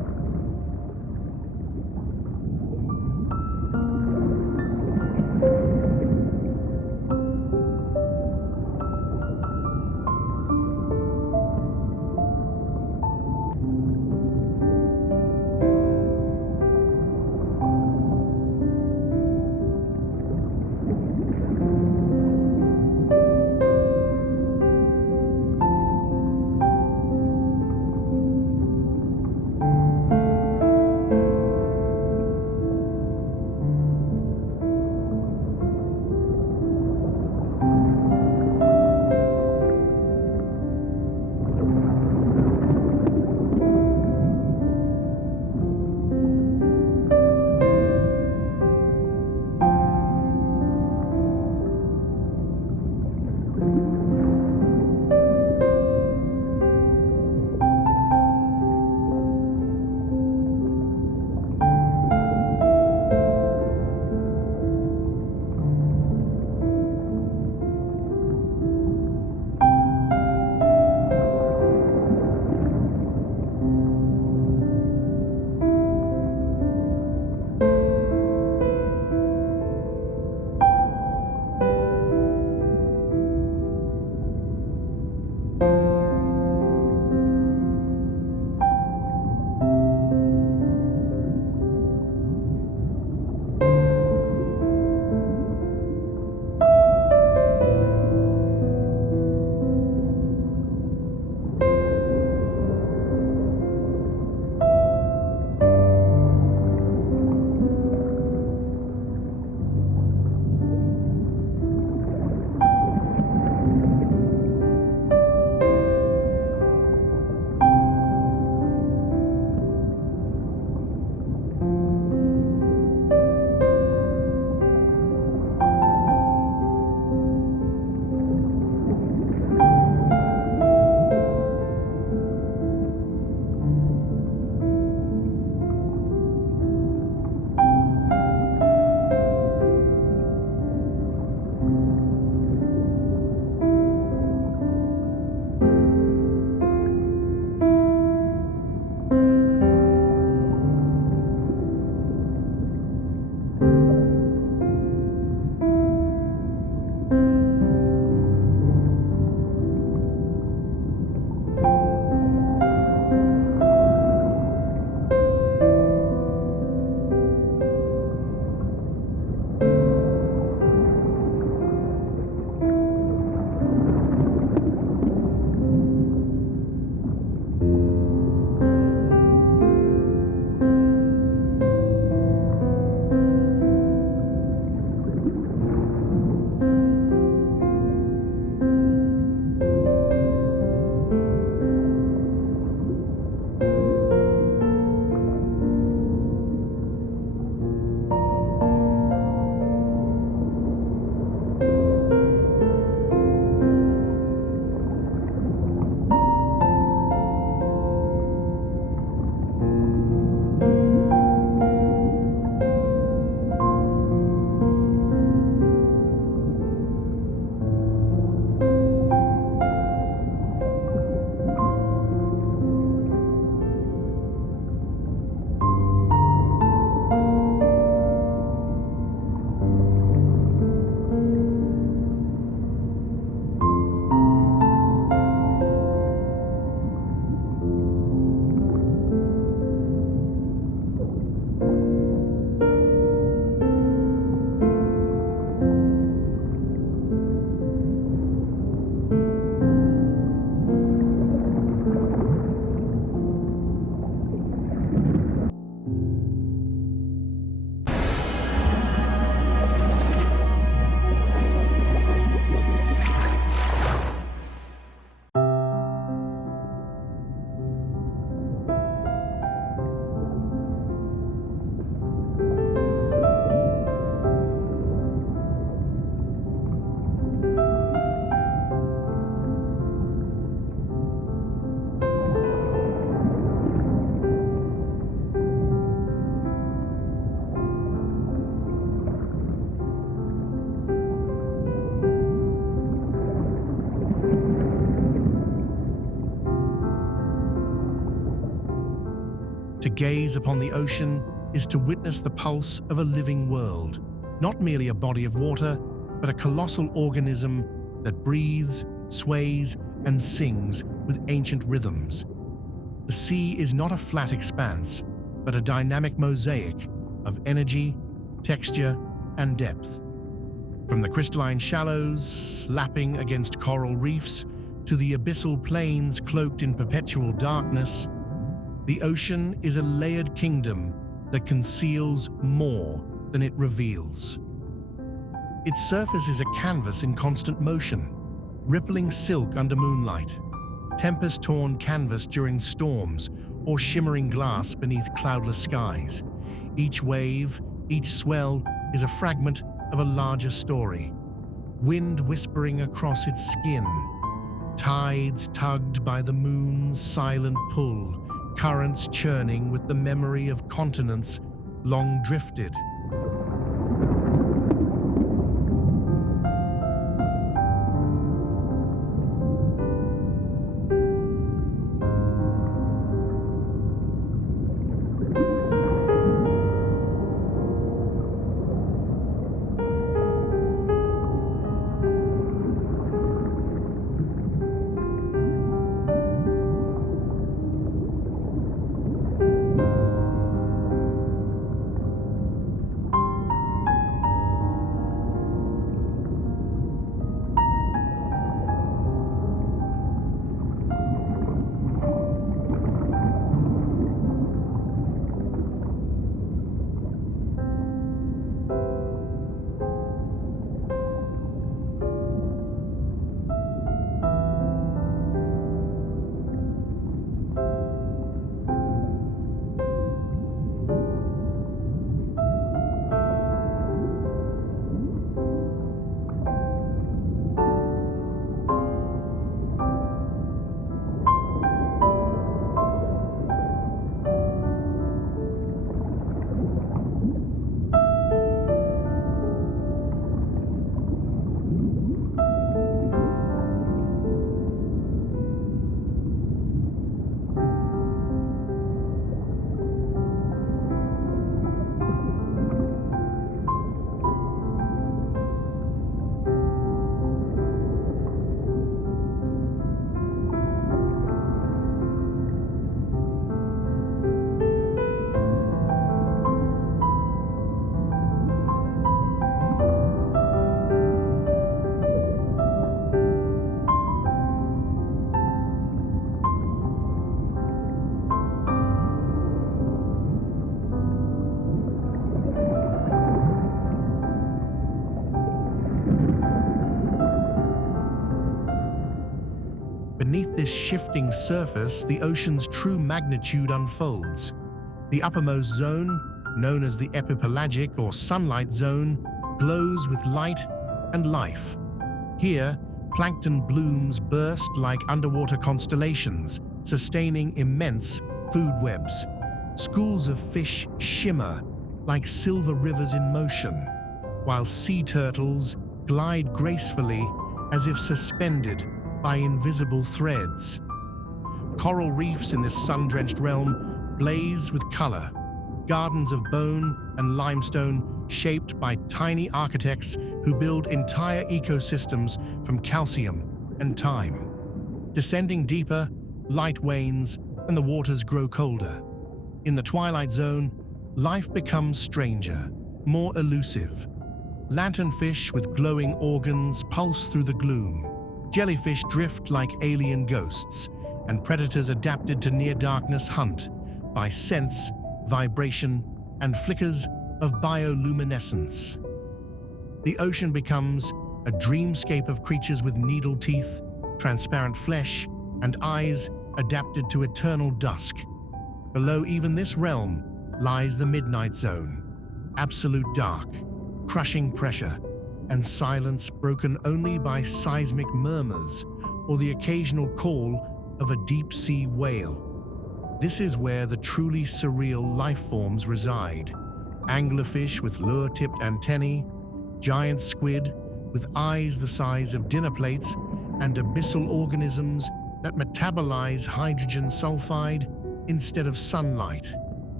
gaze upon the ocean is to witness the pulse of a living world, not merely a body of water, but a colossal organism that breathes, sways, and sings with ancient rhythms. The sea is not a flat expanse, but a dynamic mosaic of energy, texture, and depth. From the crystalline shallows lapping against coral reefs to the abyssal plains cloaked in perpetual darkness, the ocean is a layered kingdom that conceals more than it reveals. Its surface is a canvas in constant motion, rippling silk under moonlight, tempest-torn canvas during storms, or shimmering glass beneath cloudless skies. Each wave, each swell is a fragment of a larger story, wind whispering across its skin, tides tugged by the moon's silent pull, currents churning with the memory of continents long drifted. Beneath this shifting surface, the ocean's true magnitude unfolds. The uppermost zone, known as the epipelagic or sunlight zone, glows with light and life. Here, plankton blooms burst like underwater constellations, sustaining immense food webs. Schools of fish shimmer like silver rivers in motion, while sea turtles glide gracefully as if suspended by invisible threads. Coral reefs in this sun-drenched realm blaze with color, gardens of bone and limestone shaped by tiny architects who build entire ecosystems from calcium and time. Descending deeper, light wanes and the waters grow colder. In the twilight zone, life becomes stranger, more elusive. Lanternfish with glowing organs pulse through the gloom. Jellyfish drift like alien ghosts, and predators adapted to near-darkness hunt by sense, vibration, and flickers of bioluminescence. The ocean becomes a dreamscape of creatures with needle teeth, transparent flesh, and eyes adapted to eternal dusk. Below even this realm lies the midnight zone, absolute dark, crushing pressure, and silence broken only by seismic murmurs or the occasional call of a deep-sea whale. This is where the truly surreal life forms reside. Anglerfish with lure-tipped antennae, giant squid with eyes the size of dinner plates, and abyssal organisms that metabolize hydrogen sulfide instead of sunlight.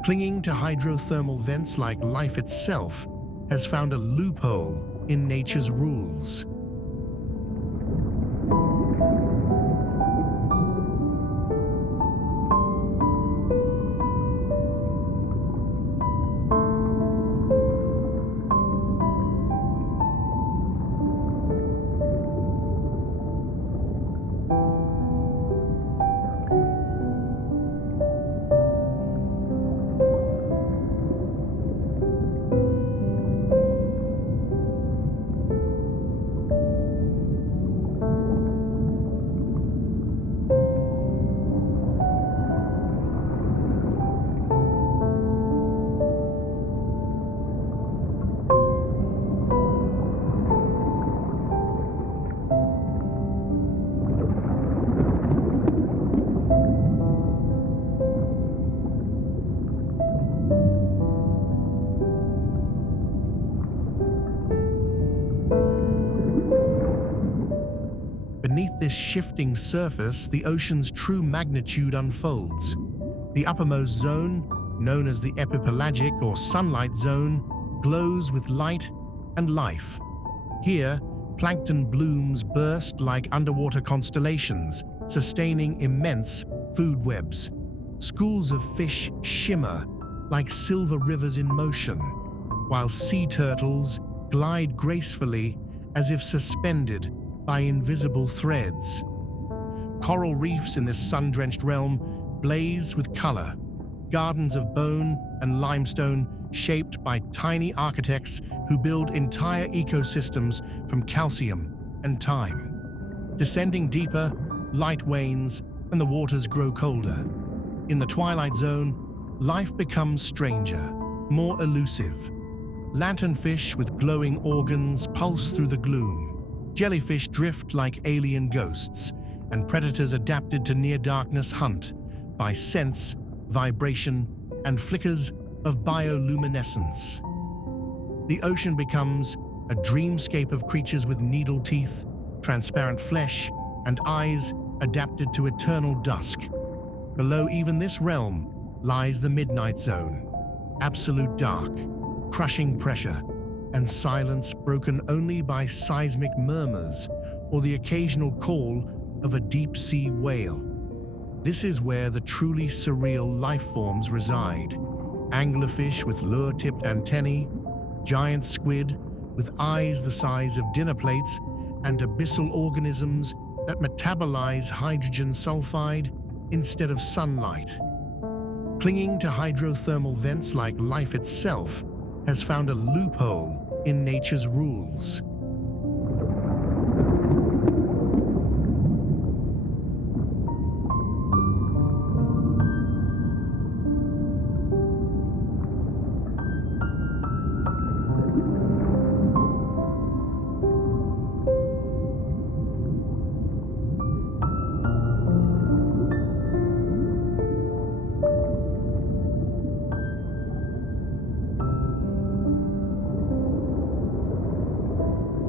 Clinging to hydrothermal vents like life itself has found a loophole in nature's rules. Beneath this shifting surface, the ocean's true magnitude unfolds. The uppermost zone, known as the epipelagic or sunlight zone, glows with light and life. Here, plankton blooms burst like underwater constellations, sustaining immense food webs. Schools of fish shimmer like silver rivers in motion, while sea turtles glide gracefully as if suspended by invisible threads. Coral reefs in this sun-drenched realm blaze with color, gardens of bone and limestone shaped by tiny architects who build entire ecosystems from calcium and time. Descending deeper, light wanes and the waters grow colder. In the twilight zone, life becomes stranger, more elusive. Lanternfish with glowing organs pulse through the gloom. Jellyfish drift like alien ghosts, and predators adapted to near darkness hunt by sense, vibration, and flickers of bioluminescence. The ocean becomes a dreamscape of creatures with needle teeth, transparent flesh, and eyes adapted to eternal dusk. Below even this realm lies the midnight zone, absolute dark, crushing pressure, and silence broken only by seismic murmurs or the occasional call of a deep-sea whale. This is where the truly surreal life forms reside. Anglerfish with lure-tipped antennae, giant squid with eyes the size of dinner plates, and abyssal organisms that metabolize hydrogen sulfide instead of sunlight. Clinging to hydrothermal vents like life itself has found a loophole in nature's rules.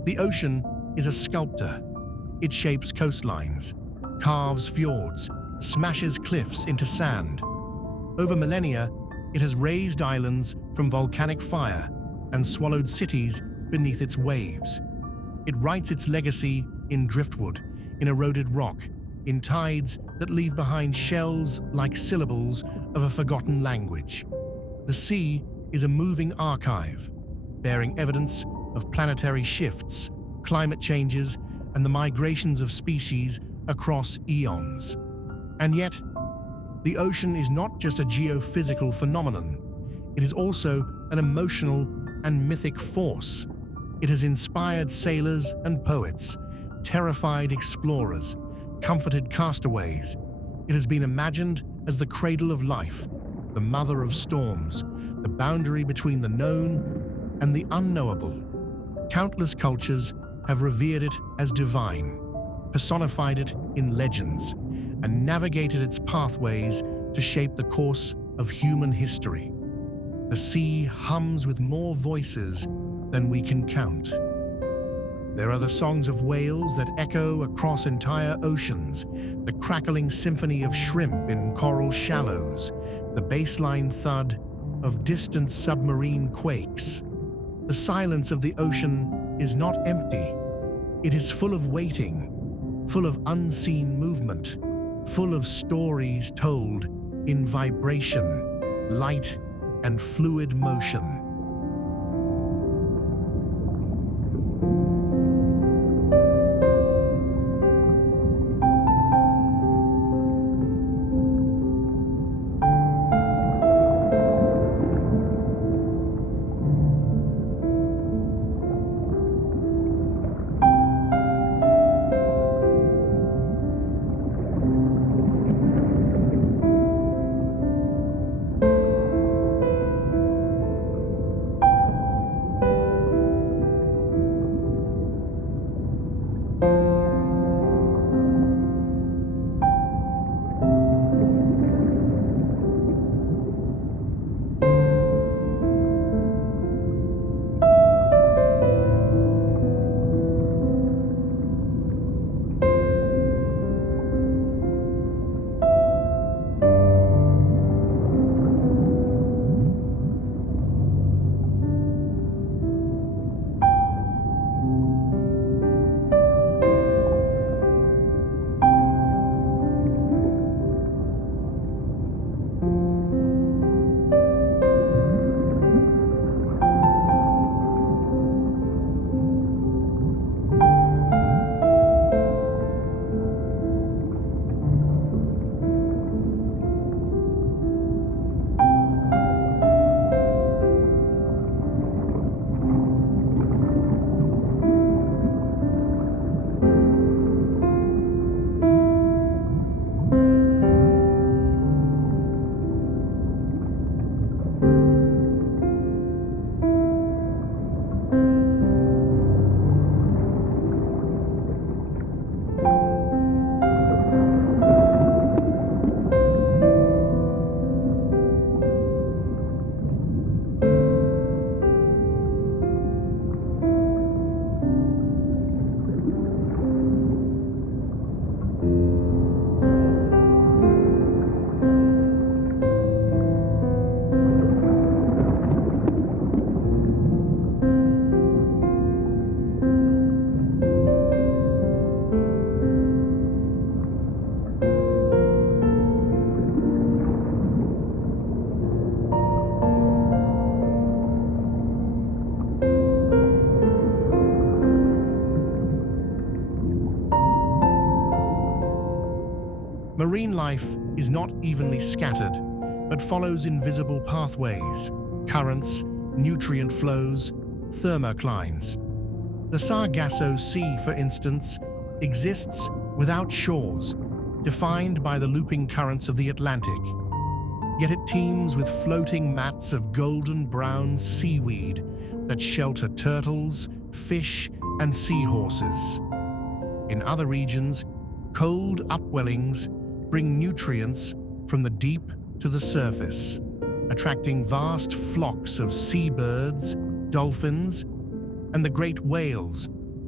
The ocean is a sculptor. It shapes coastlines, carves fjords, smashes cliffs into sand. Over millennia, it has raised islands from volcanic fire and swallowed cities beneath its waves. It writes its legacy in driftwood, in eroded rock, in tides that leave behind shells like syllables of a forgotten language. The sea is a moving archive, bearing evidence of planetary shifts, climate changes, and the migrations of species across eons. And yet, the ocean is not just a geophysical phenomenon. It is also an emotional and mythic force. It has inspired sailors and poets, terrified explorers, comforted castaways. It has been imagined as the cradle of life, the mother of storms, the boundary between the known and the unknowable. Countless cultures have revered it as divine, personified it in legends, and navigated its pathways to shape the course of human history. The sea hums with more voices than we can count. There are the songs of whales that echo across entire oceans, the crackling symphony of shrimp in coral shallows, the baseline thud of distant submarine quakes. The silence of the ocean is not empty. It is full of waiting, full of unseen movement, full of stories told in vibration, light, and fluid motion. Marine life is not evenly scattered, but follows invisible pathways, currents, nutrient flows, thermoclines. The Sargasso Sea, for instance, exists without shores, defined by the looping currents of the Atlantic. Yet it teems with floating mats of golden brown seaweed that shelter turtles, fish, and seahorses. In other regions, cold upwellings bring nutrients from the deep to the surface, attracting vast flocks of seabirds, dolphins, and the great whales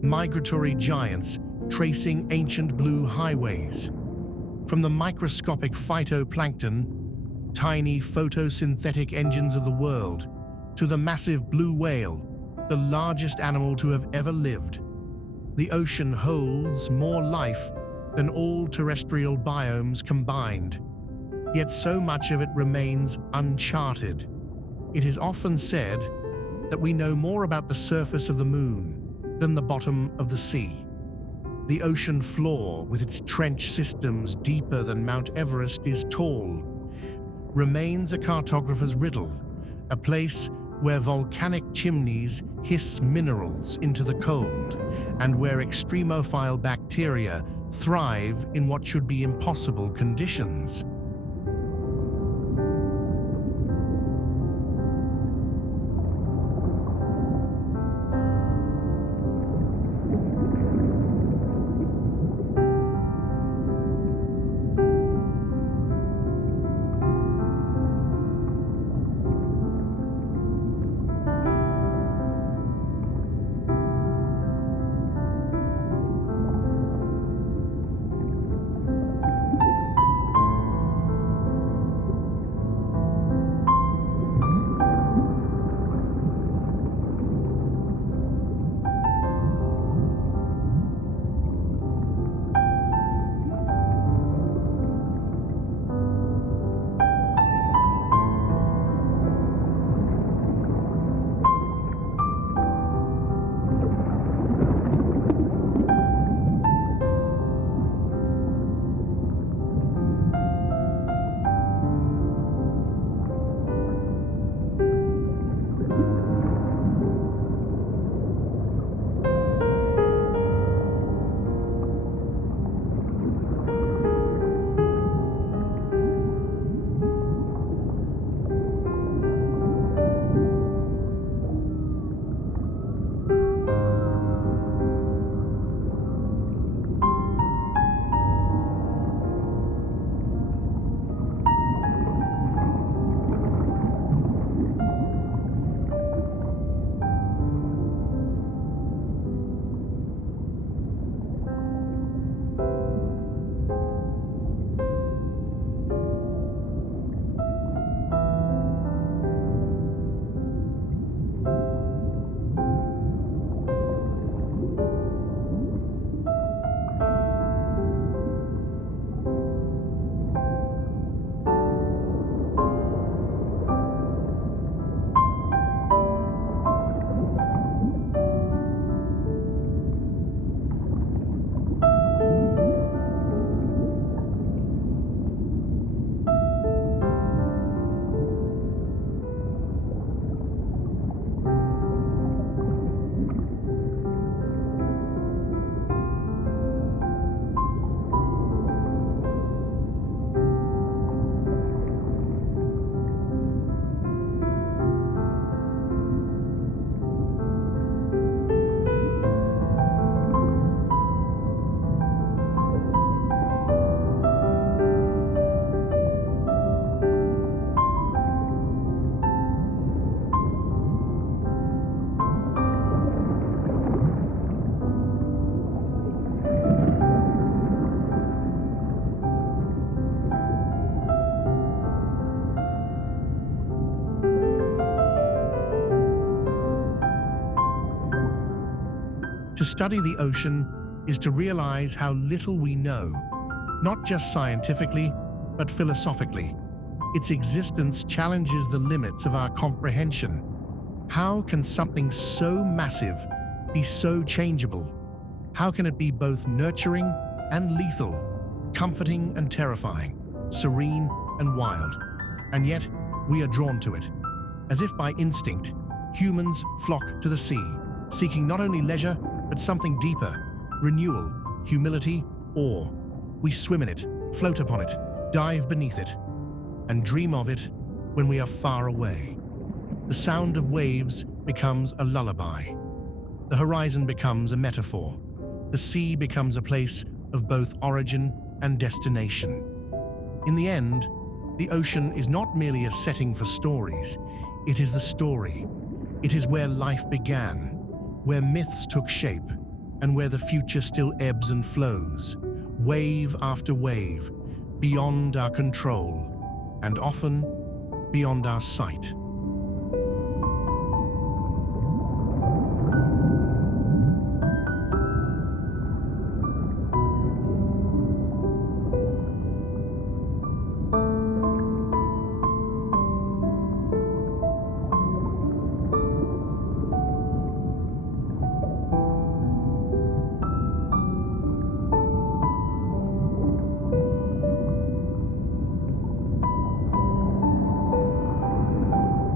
migratory giants tracing ancient blue highways. From the microscopic phytoplankton, tiny photosynthetic engines of the world, to the massive blue whale, the largest animal to have ever lived. The ocean holds more life than all terrestrial biomes combined, yet so much of it remains uncharted. It is often said that we know more about the surface of the moon than the bottom of the sea. The ocean floor, with its trench systems deeper than Mount Everest is tall, remains a cartographer's riddle, a place where volcanic chimneys hiss minerals into the cold, and where extremophile bacteria thrive in what should be impossible conditions. To study the ocean is to realize how little we know, not just scientifically, but philosophically. Its existence challenges the limits of our comprehension. How can something so massive be so changeable? How can it be both nurturing and lethal, comforting and terrifying, serene and wild? And yet, we are drawn to it. As if by instinct, humans flock to the sea, seeking not only leisure, but something deeper: renewal, humility, awe. We swim in it, float upon it, dive beneath it, and dream of it when we are far away. The sound of waves becomes a lullaby. The horizon becomes a metaphor. The sea becomes a place of both origin and destination. In the end, the ocean is not merely a setting for stories. It is the story. It is where life began, where myths took shape, and where the future still ebbs and flows, wave after wave, beyond our control, and often beyond our sight.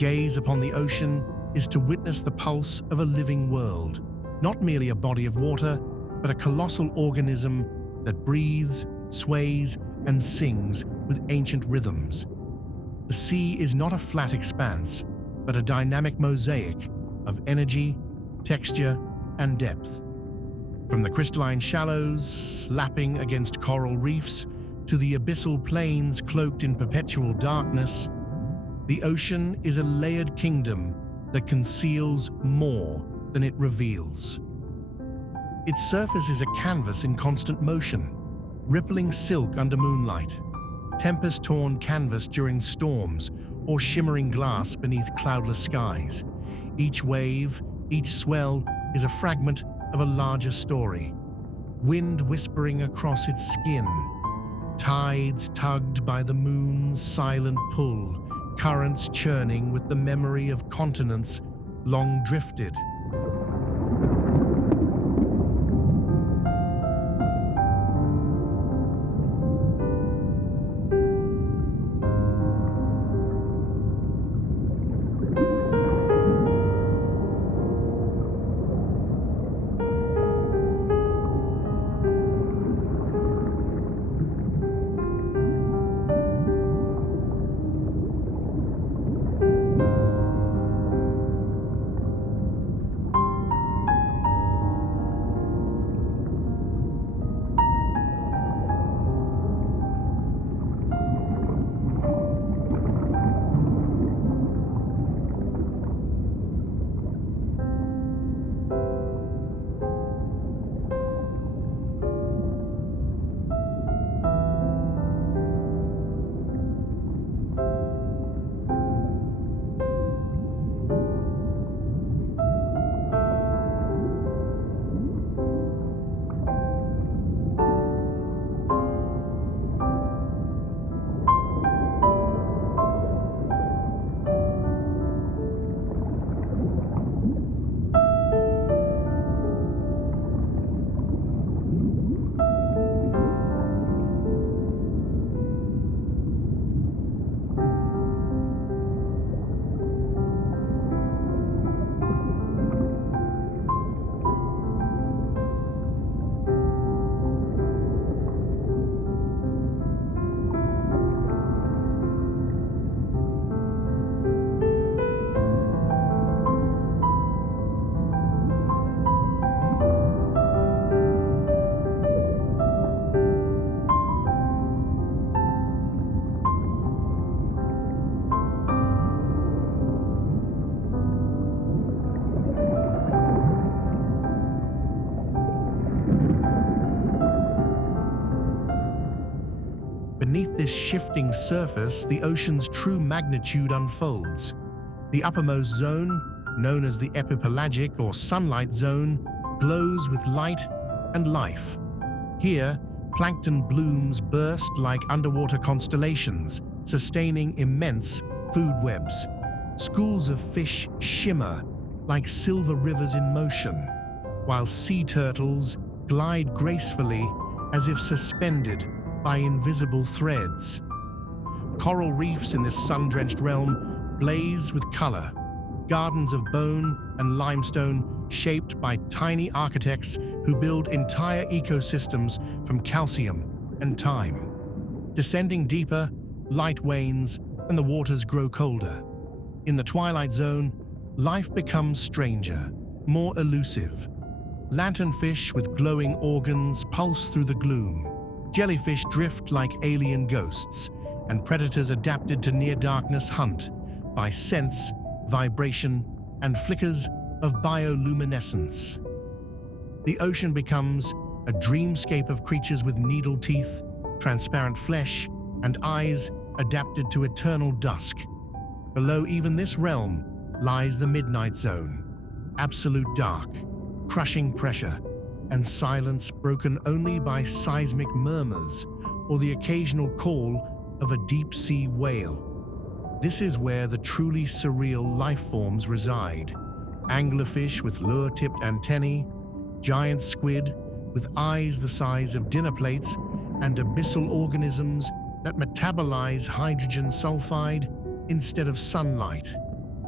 gaze upon the ocean is to witness the pulse of a living world, not merely a body of water, but a colossal organism that breathes, sways, and sings with ancient rhythms. The sea is not a flat expanse, but a dynamic mosaic of energy, texture, and depth. From the crystalline shallows lapping against coral reefs to the abyssal plains cloaked in perpetual darkness, the ocean is a layered kingdom that conceals more than it reveals. Its surface is a canvas in constant motion, rippling silk under moonlight, tempest-torn canvas during storms, or shimmering glass beneath cloudless skies. Each wave, each swell is a fragment of a larger story. Wind whispering across its skin, tides tugged by the moon's silent pull, currents churning with the memory of continents long drifted. Beneath this shifting surface, the ocean's true magnitude unfolds. The uppermost zone, known as the epipelagic or sunlight zone, glows with light and life. Here, plankton blooms burst like underwater constellations, sustaining immense food webs. Schools of fish shimmer like silver rivers in motion, while sea turtles glide gracefully as if suspended by invisible threads. Coral reefs in this sun-drenched realm blaze with color, gardens of bone and limestone shaped by tiny architects who build entire ecosystems from calcium and time. Descending deeper, light wanes and the waters grow colder. In the twilight zone, life becomes stranger, more elusive. Lanternfish with glowing organs pulse through the gloom. Jellyfish drift like alien ghosts, and predators adapted to near-darkness hunt by sense, vibration, and flickers of bioluminescence. The ocean becomes a dreamscape of creatures with needle teeth, transparent flesh, and eyes adapted to eternal dusk. Below even this realm lies the midnight zone, absolute dark, crushing pressure, and silence broken only by seismic murmurs or the occasional call of a deep-sea whale. This is where the truly surreal life forms reside. Anglerfish with lure-tipped antennae, giant squid with eyes the size of dinner plates, and abyssal organisms that metabolize hydrogen sulfide instead of sunlight.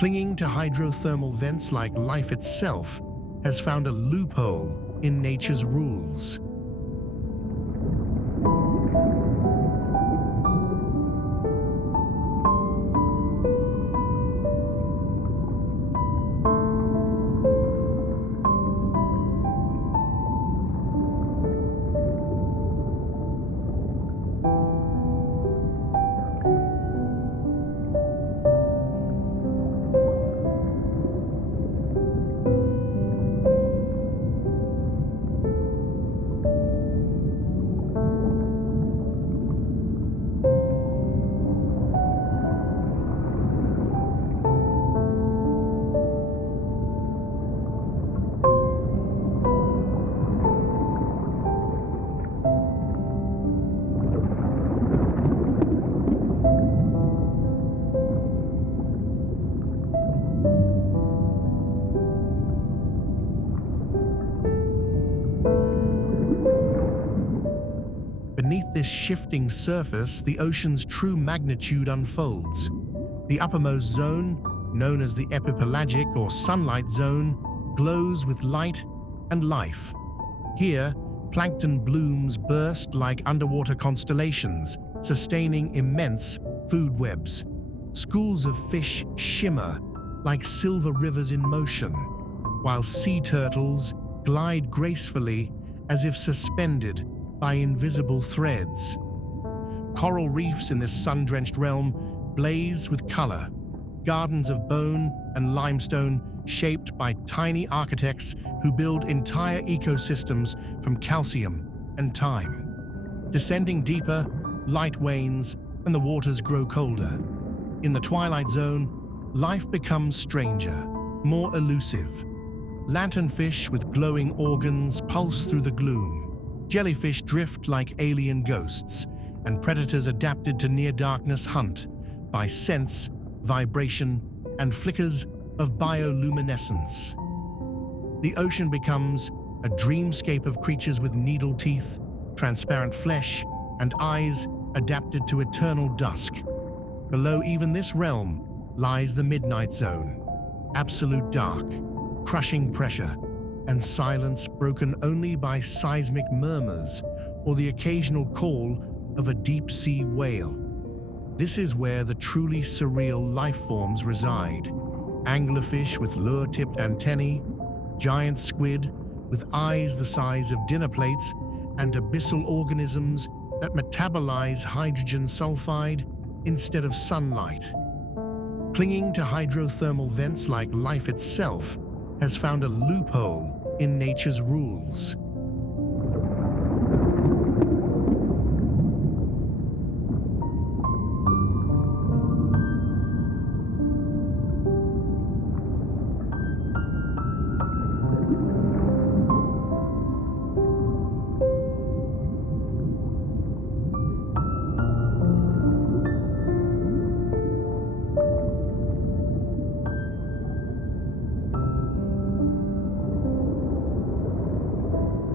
clinging to hydrothermal vents like life itself, has found a loophole in nature's rules. Beneath this shifting surface, the ocean's true magnitude unfolds. The uppermost zone, known as the epipelagic or sunlight zone, glows with light and life. Here, plankton blooms burst like underwater constellations, sustaining immense food webs. Schools of fish shimmer like silver rivers in motion, while sea turtles glide gracefully as if suspended by invisible threads. Coral reefs in this sun-drenched realm blaze with color, gardens of bone and limestone shaped by tiny architects who build entire ecosystems from calcium and time. Descending deeper, light wanes and the waters grow colder. In the twilight zone, life becomes stranger, more elusive. Lanternfish with glowing organs pulse through the gloom. Jellyfish drift like alien ghosts, and predators adapted to near-darkness hunt by sense, vibration, and flickers of bioluminescence. The ocean becomes a dreamscape of creatures with needle teeth, transparent flesh, and eyes adapted to eternal dusk. Below even this realm lies the midnight zone, absolute dark, crushing pressure, and silence broken only by seismic murmurs or the occasional call of a deep-sea whale. This is where the truly surreal life forms reside. Anglerfish with lure-tipped antennae, giant squid with eyes the size of dinner plates, and abyssal organisms that metabolize hydrogen sulfide instead of sunlight. Clinging to hydrothermal vents like life itself has found a loophole in nature's rules.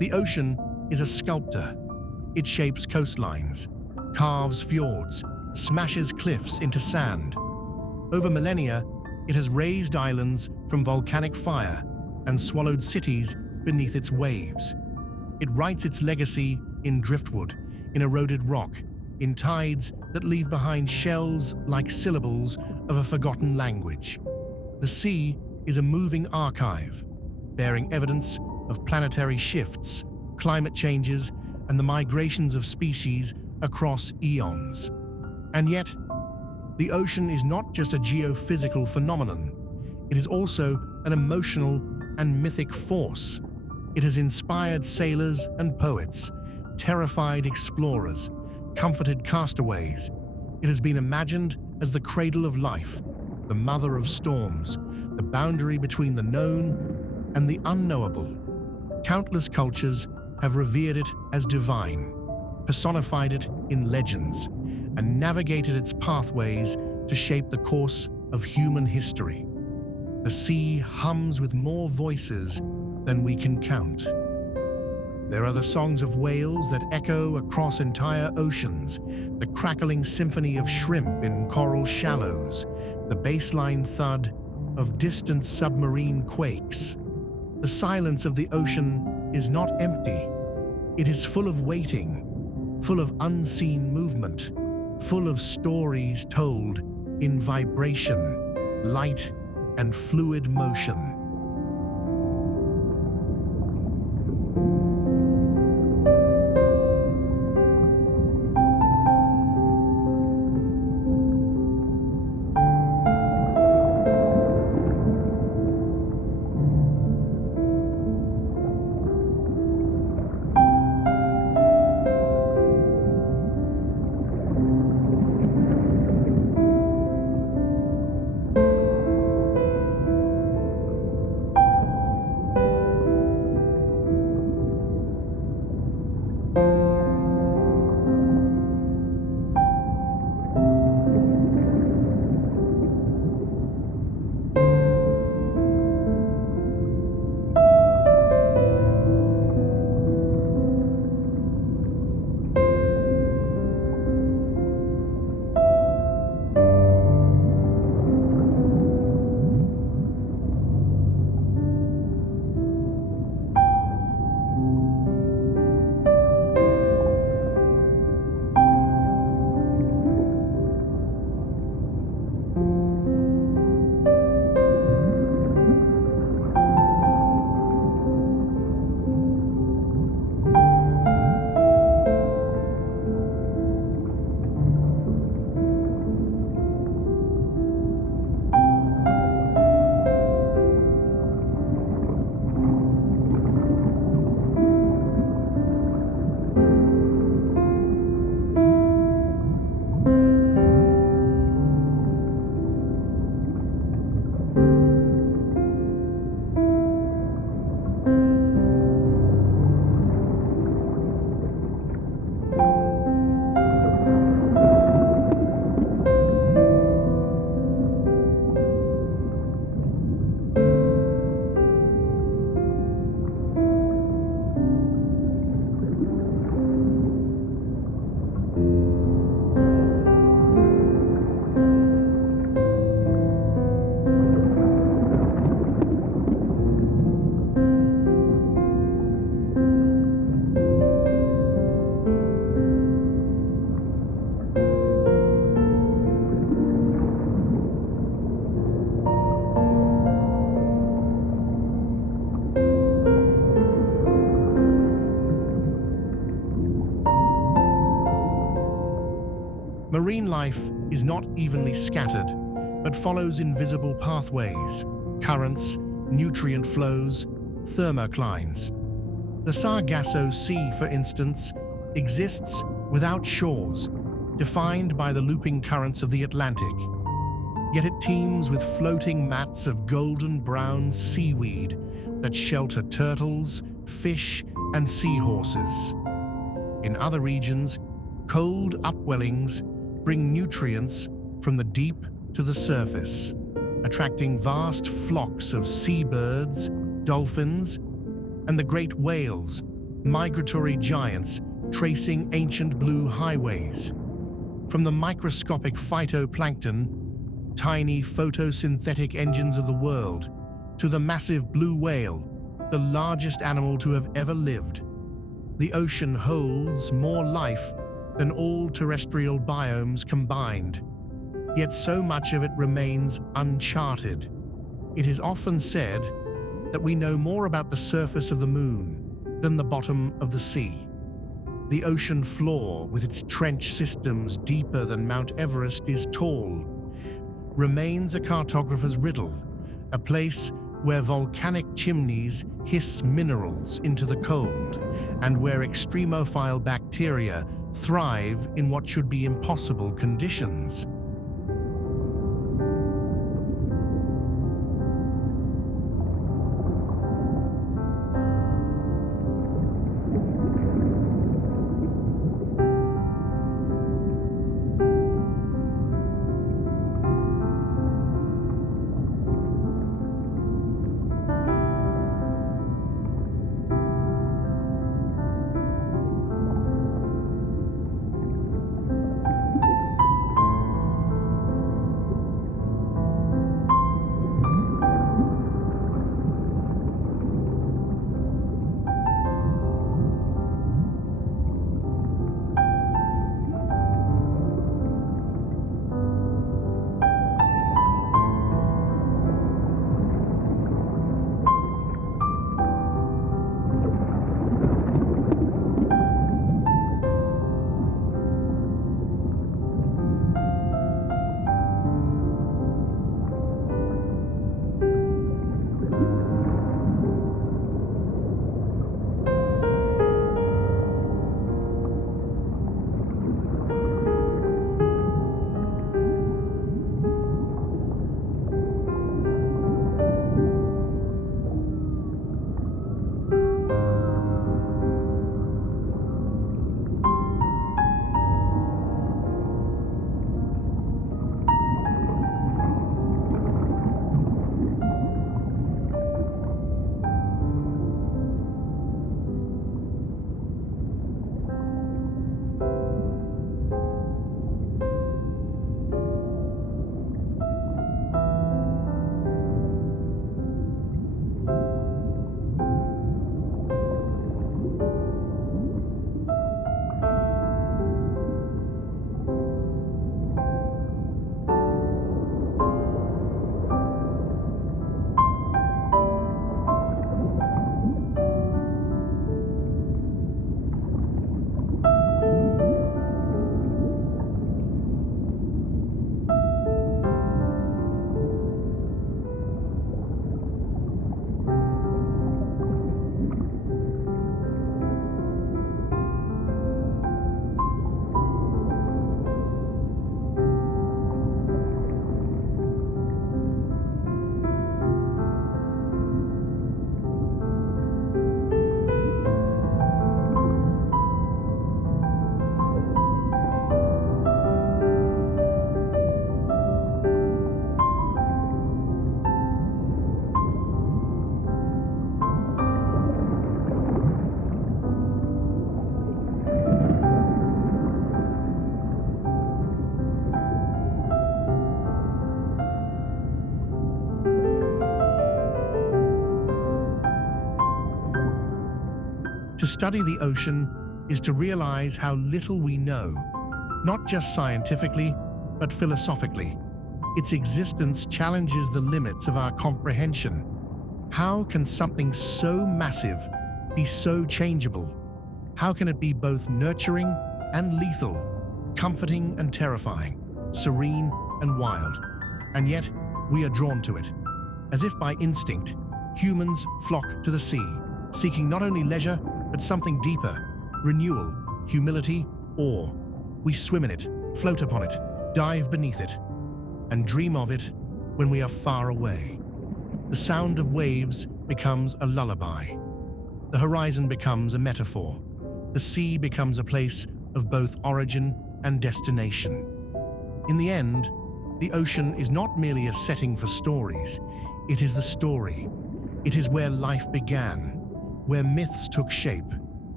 The ocean is a sculptor. It shapes coastlines, carves fjords, smashes cliffs into sand. Over millennia, it has raised islands from volcanic fire and swallowed cities beneath its waves. It writes its legacy in driftwood, in eroded rock, in tides that leave behind shells like syllables of a forgotten language. The sea is a moving archive, bearing evidence of planetary shifts, climate changes, and the migrations of species across eons. And yet, the ocean is not just a geophysical phenomenon. It is also an emotional and mythic force. It has inspired sailors and poets, terrified explorers, comforted castaways. It has been imagined as the cradle of life, the mother of storms, the boundary between the known and the unknowable. Countless cultures have revered it as divine, personified it in legends, and navigated its pathways to shape the course of human history. The sea hums with more voices than we can count. There are the songs of whales that echo across entire oceans, the crackling symphony of shrimp in coral shallows, the baseline thud of distant submarine quakes. The silence of the ocean is not empty. It is full of waiting, full of unseen movement, full of stories told in vibration, light, and fluid motion. Marine life is not evenly scattered, but follows invisible pathways, currents, nutrient flows, thermoclines. The Sargasso Sea, for instance, exists without shores, defined by the looping currents of the Atlantic. Yet it teems with floating mats of golden brown seaweed that shelter turtles, fish, and seahorses. In other regions, cold upwellings bring nutrients from the deep to the surface, attracting vast flocks of seabirds, dolphins, and the great whales migratory giants tracing ancient blue highways. From the microscopic phytoplankton, tiny photosynthetic engines of the world, to the massive blue whale, the largest animal to have ever lived. The ocean holds more life than all terrestrial biomes combined, yet so much of it remains uncharted. It is often said that we know more about the surface of the moon than the bottom of the sea. The ocean floor, with its trench systems deeper than Mount Everest is tall, remains a cartographer's riddle, a place where volcanic chimneys hiss minerals into the cold, and where extremophile bacteria thrive in what should be impossible conditions. To study the ocean is to realize how little we know, not just scientifically, but philosophically. Its existence challenges the limits of our comprehension. How can something so massive be so changeable? How can it be both nurturing and lethal, comforting and terrifying, serene and wild? And yet, we are drawn to it. As if by instinct, humans flock to the sea, seeking not only leisure, but something deeper: renewal, humility, awe. We swim in it, float upon it, dive beneath it, and dream of it when we are far away. The sound of waves becomes a lullaby. The horizon becomes a metaphor. The sea becomes a place of both origin and destination. In the end, the ocean is not merely a setting for stories. It is the story. It is where life began, where myths took shape,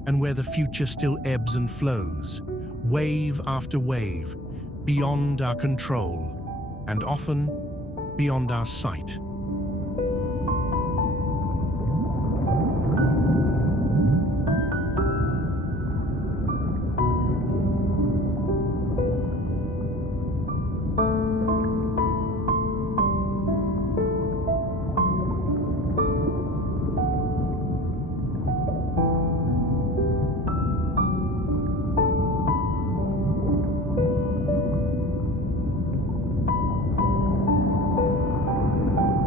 and where the future still ebbs and flows, wave after wave, beyond our control, and often beyond our sight.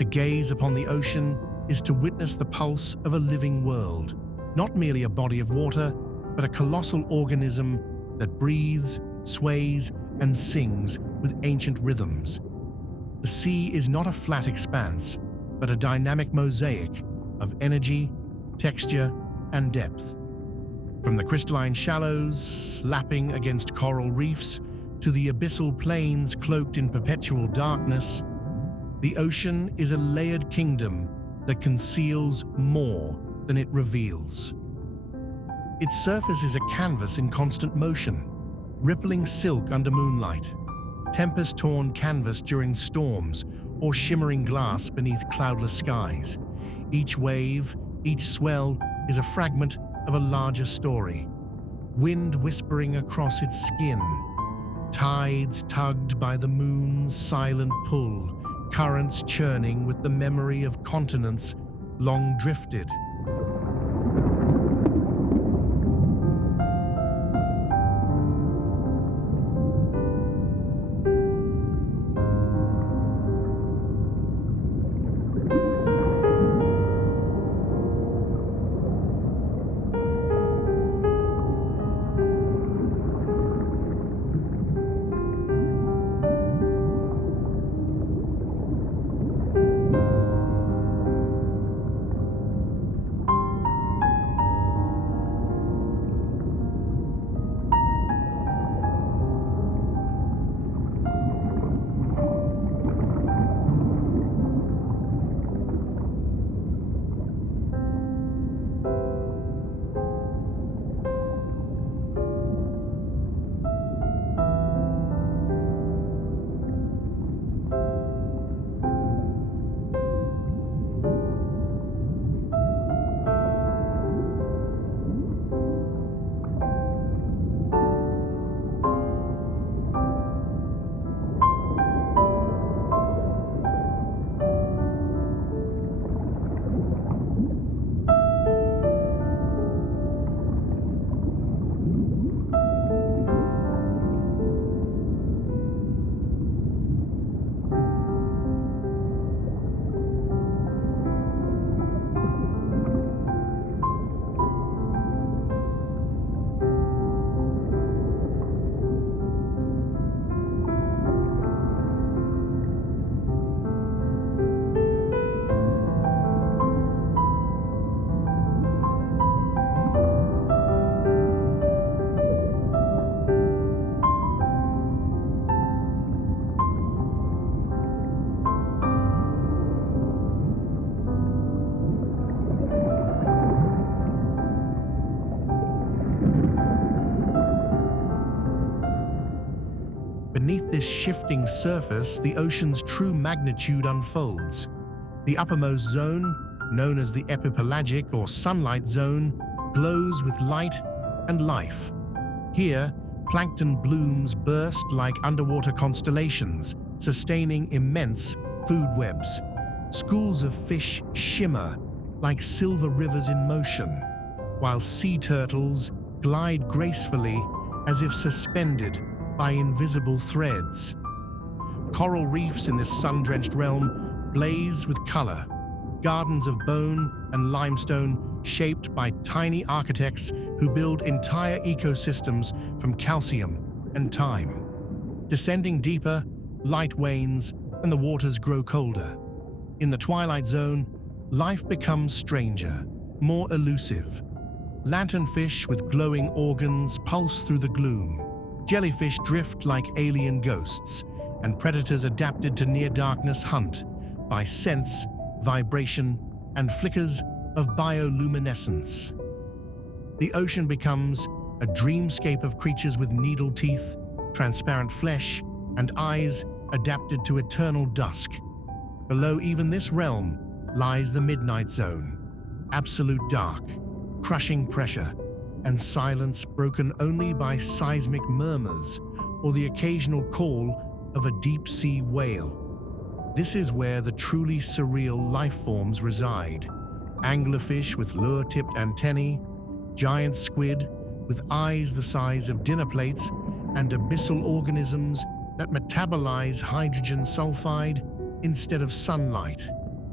To gaze upon the ocean is to witness the pulse of a living world, not merely a body of water, but a colossal organism that breathes, sways, and sings with ancient rhythms. The sea is not a flat expanse, but a dynamic mosaic of energy, texture, and depth. From the crystalline shallows lapping against coral reefs to the abyssal plains cloaked in perpetual darkness, the ocean is a layered kingdom that conceals more than it reveals. Its surface is a canvas in constant motion, rippling silk under moonlight, tempest-torn canvas during storms, or shimmering glass beneath cloudless skies. Each wave, each swell is a fragment of a larger story. Wind whispering across its skin, tides tugged by the moon's silent pull, currents churning with the memory of continents long drifted. Beneath this shifting surface, the ocean's true magnitude unfolds. The uppermost zone, known as the epipelagic or sunlight zone, glows with light and life. Here, plankton blooms burst like underwater constellations, sustaining immense food webs. Schools of fish shimmer like silver rivers in motion, while sea turtles glide gracefully as if suspended by invisible threads. Coral reefs in this sun-drenched realm blaze with color, gardens of bone and limestone shaped by tiny architects who build entire ecosystems from calcium and time. Descending deeper, light wanes and the waters grow colder. In the twilight zone, life becomes stranger, more elusive. Lanternfish with glowing organs pulse through the gloom. Jellyfish drift like alien ghosts, and predators adapted to near-darkness hunt by sense, vibration, and flickers of bioluminescence. The ocean becomes a dreamscape of creatures with needle teeth, transparent flesh, and eyes adapted to eternal dusk. Below even this realm lies the midnight zone, absolute dark, crushing pressure, and silence broken only by seismic murmurs or the occasional call of a deep-sea whale. This is where the truly surreal life forms reside. Anglerfish with lure-tipped antennae, giant squid with eyes the size of dinner plates, and abyssal organisms that metabolize hydrogen sulfide instead of sunlight.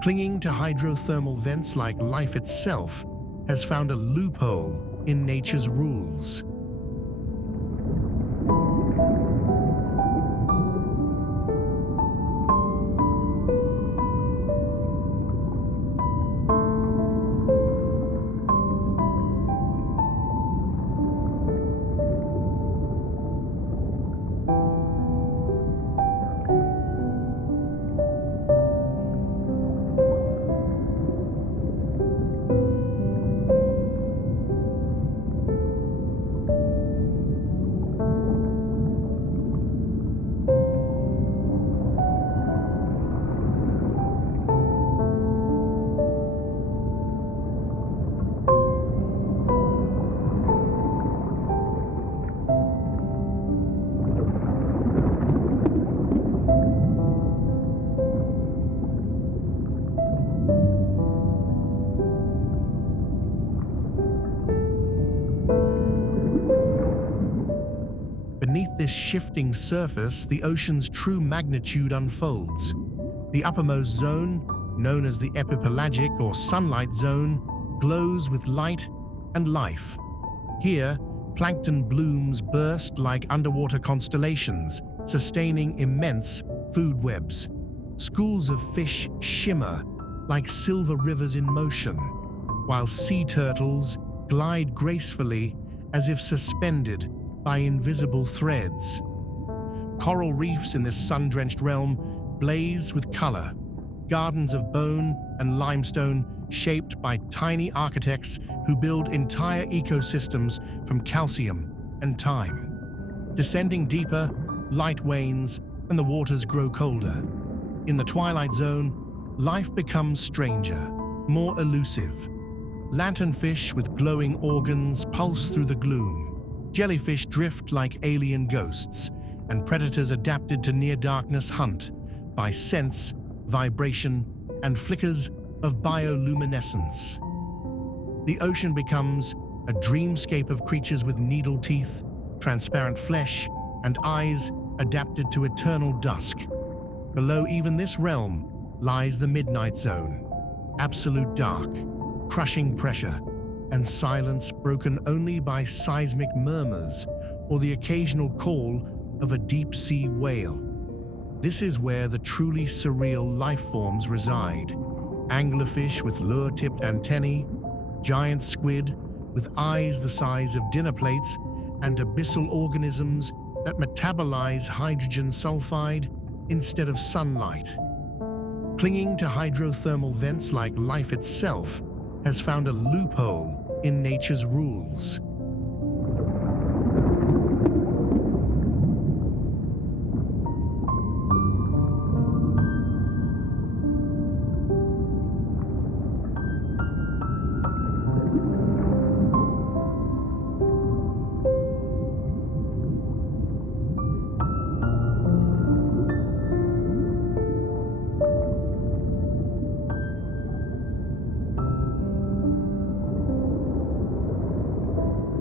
Clinging to hydrothermal vents like life itself has found a loophole in nature's rules. Beneath this shifting surface, the ocean's true magnitude unfolds. The uppermost zone, known as the epipelagic or sunlight zone, glows with light and life. Here, plankton blooms burst like underwater constellations, sustaining immense food webs. Schools of fish shimmer like silver rivers in motion, while sea turtles glide gracefully as if suspended by invisible threads. Coral reefs in this sun-drenched realm blaze with color, gardens of bone and limestone shaped by tiny architects who build entire ecosystems from calcium and time. Descending deeper, light wanes and the waters grow colder. In the twilight zone, life becomes stranger, more elusive. Lanternfish with glowing organs pulse through the gloom. Jellyfish drift like alien ghosts, and predators adapted to near-darkness hunt by sense, vibration, and flickers of bioluminescence. The ocean becomes a dreamscape of creatures with needle teeth, transparent flesh, and eyes adapted to eternal dusk. Below even this realm lies the midnight zone, absolute dark, crushing pressure, and silence broken only by seismic murmurs or the occasional call of a deep-sea whale. This is where the truly surreal life forms reside. Anglerfish with lure-tipped antennae, giant squid with eyes the size of dinner plates, and abyssal organisms that metabolize hydrogen sulfide instead of sunlight. Clinging to hydrothermal vents like life itself has found a loophole in nature's rules.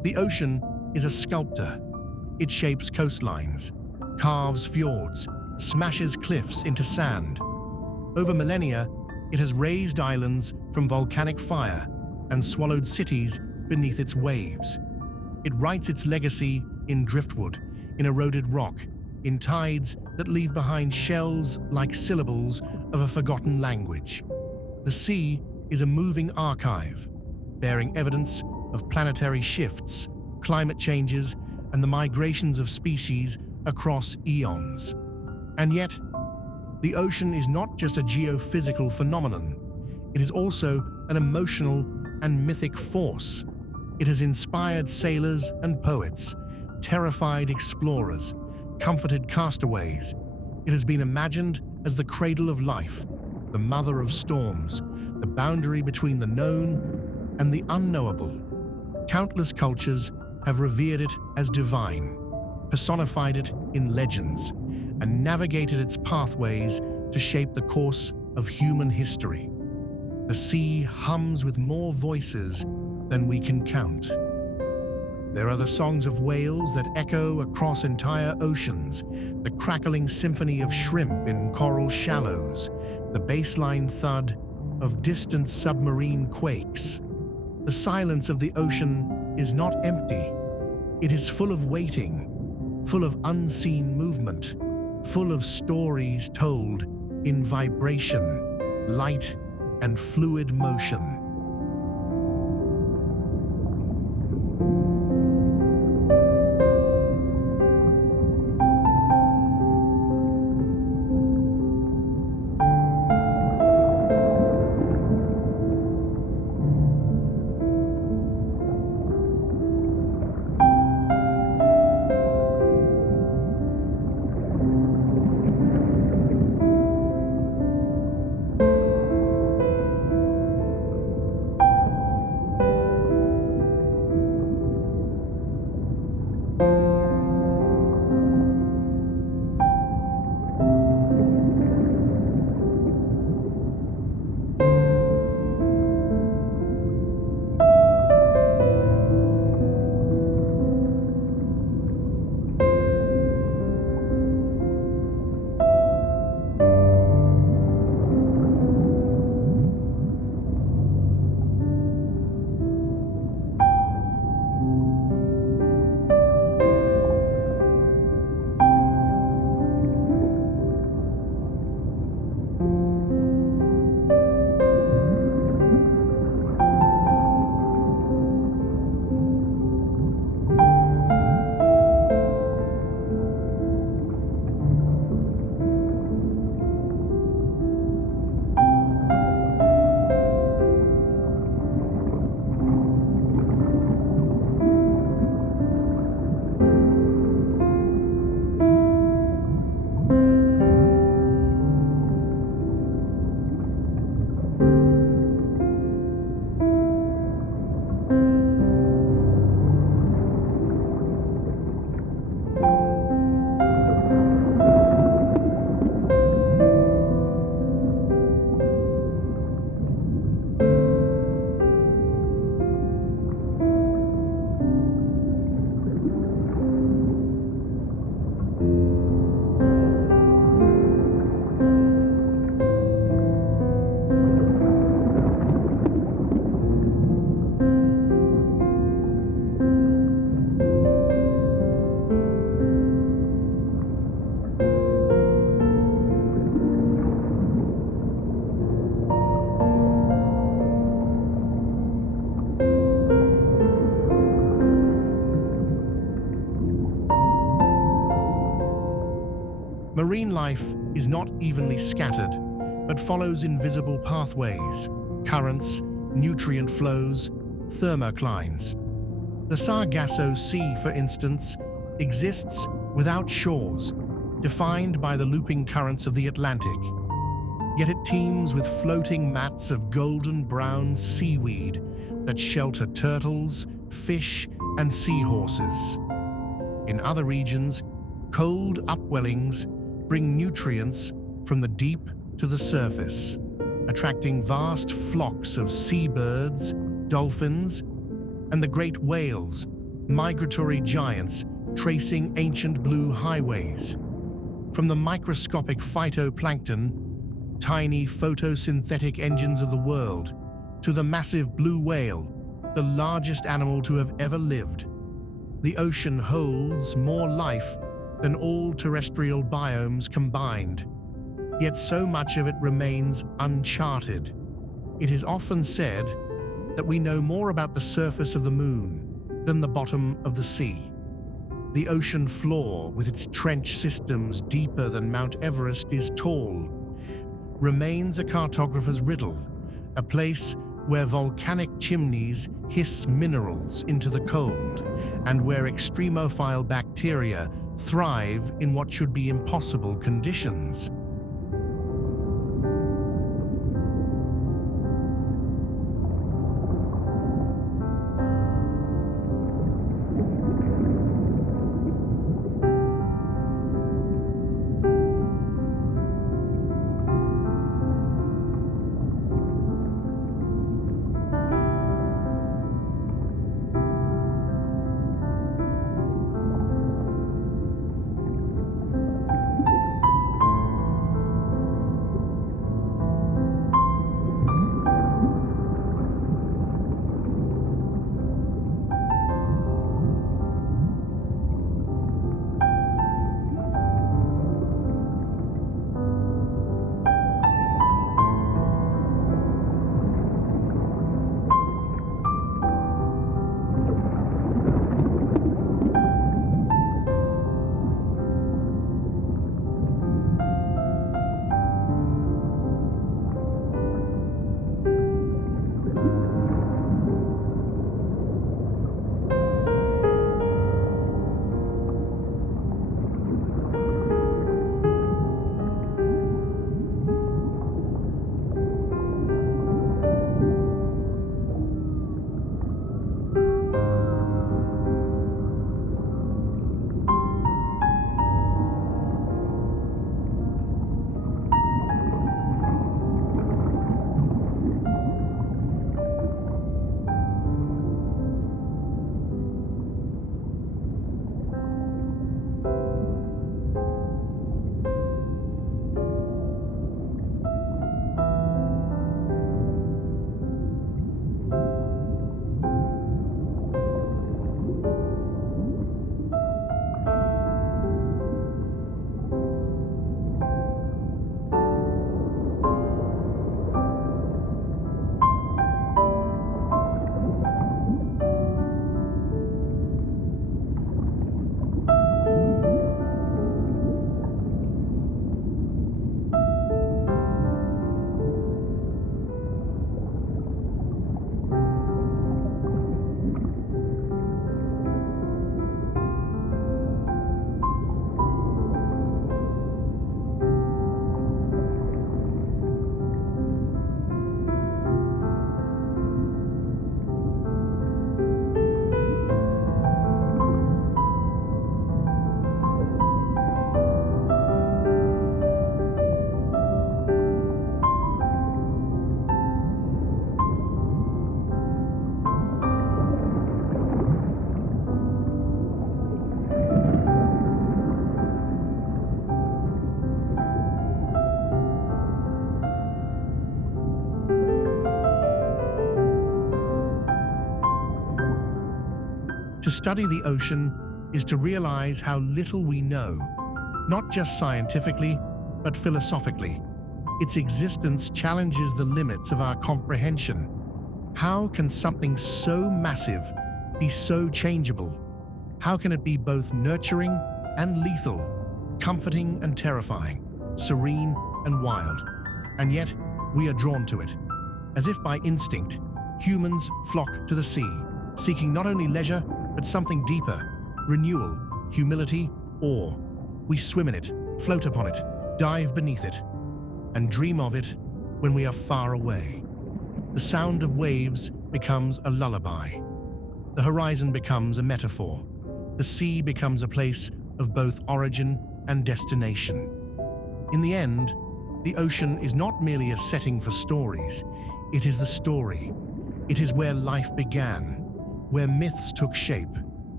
The ocean is a sculptor. It shapes coastlines, carves fjords, smashes cliffs into sand. Over millennia, it has raised islands from volcanic fire and swallowed cities beneath its waves. It writes its legacy in driftwood, in eroded rock, in tides that leave behind shells like syllables of a forgotten language. The sea is a moving archive, bearing evidence of planetary shifts, climate changes, and the migrations of species across eons. And yet, the ocean is not just a geophysical phenomenon. It is also an emotional and mythic force. It has inspired sailors and poets, terrified explorers, comforted castaways. It has been imagined as the cradle of life, the mother of storms, the boundary between the known and the unknowable. Countless cultures have revered it as divine, personified it in legends, and navigated its pathways to shape the course of human history. The sea hums with more voices than we can count. There are the songs of whales that echo across entire oceans, the crackling symphony of shrimp in coral shallows, the baseline thud of distant submarine quakes. The silence of the ocean is not empty. It is full of waiting, full of unseen movement, full of stories told in vibration, light, and fluid motion. Marine life is not evenly scattered, but follows invisible pathways, currents, nutrient flows, thermoclines. The Sargasso Sea, for instance, exists without shores, defined by the looping currents of the Atlantic. Yet it teems with floating mats of golden brown seaweed that shelter turtles, fish, and seahorses. In other regions, cold upwellings bring nutrients from the deep to the surface, attracting vast flocks of seabirds, dolphins, and the great whales migratory giants tracing ancient blue highways. From the microscopic phytoplankton, tiny photosynthetic engines of the world, to the massive blue whale, the largest animal to have ever lived. The ocean holds more life than all terrestrial biomes combined, yet so much of it remains uncharted. It is often said that we know more about the surface of the moon than the bottom of the sea. The ocean floor, with its trench systems deeper than Mount Everest is tall, remains a cartographer's riddle, a place where volcanic chimneys hiss minerals into the cold, and where extremophile bacteria thrive in what should be impossible conditions. To study the ocean is to realize how little we know, not just scientifically, but philosophically. Its existence challenges the limits of our comprehension. How can something so massive be so changeable? How can it be both nurturing and lethal, comforting and terrifying, serene and wild? And yet, we are drawn to it. As if by instinct, humans flock to the sea, seeking not only leisure, but something deeper: renewal, humility, awe. We swim in it, float upon it, dive beneath it, and dream of it when we are far away. The sound of waves becomes a lullaby. The horizon becomes a metaphor. The sea becomes a place of both origin and destination. In the end, the ocean is not merely a setting for stories. It is the story. It is where life began, where myths took shape,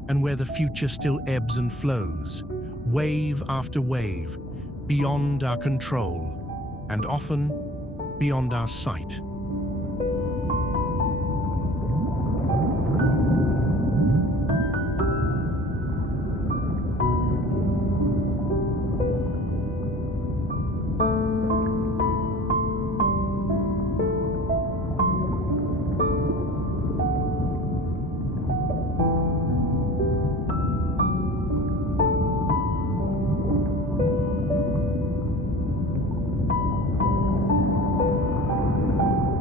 and where the future still ebbs and flows, wave after wave, beyond our control, and often beyond our sight.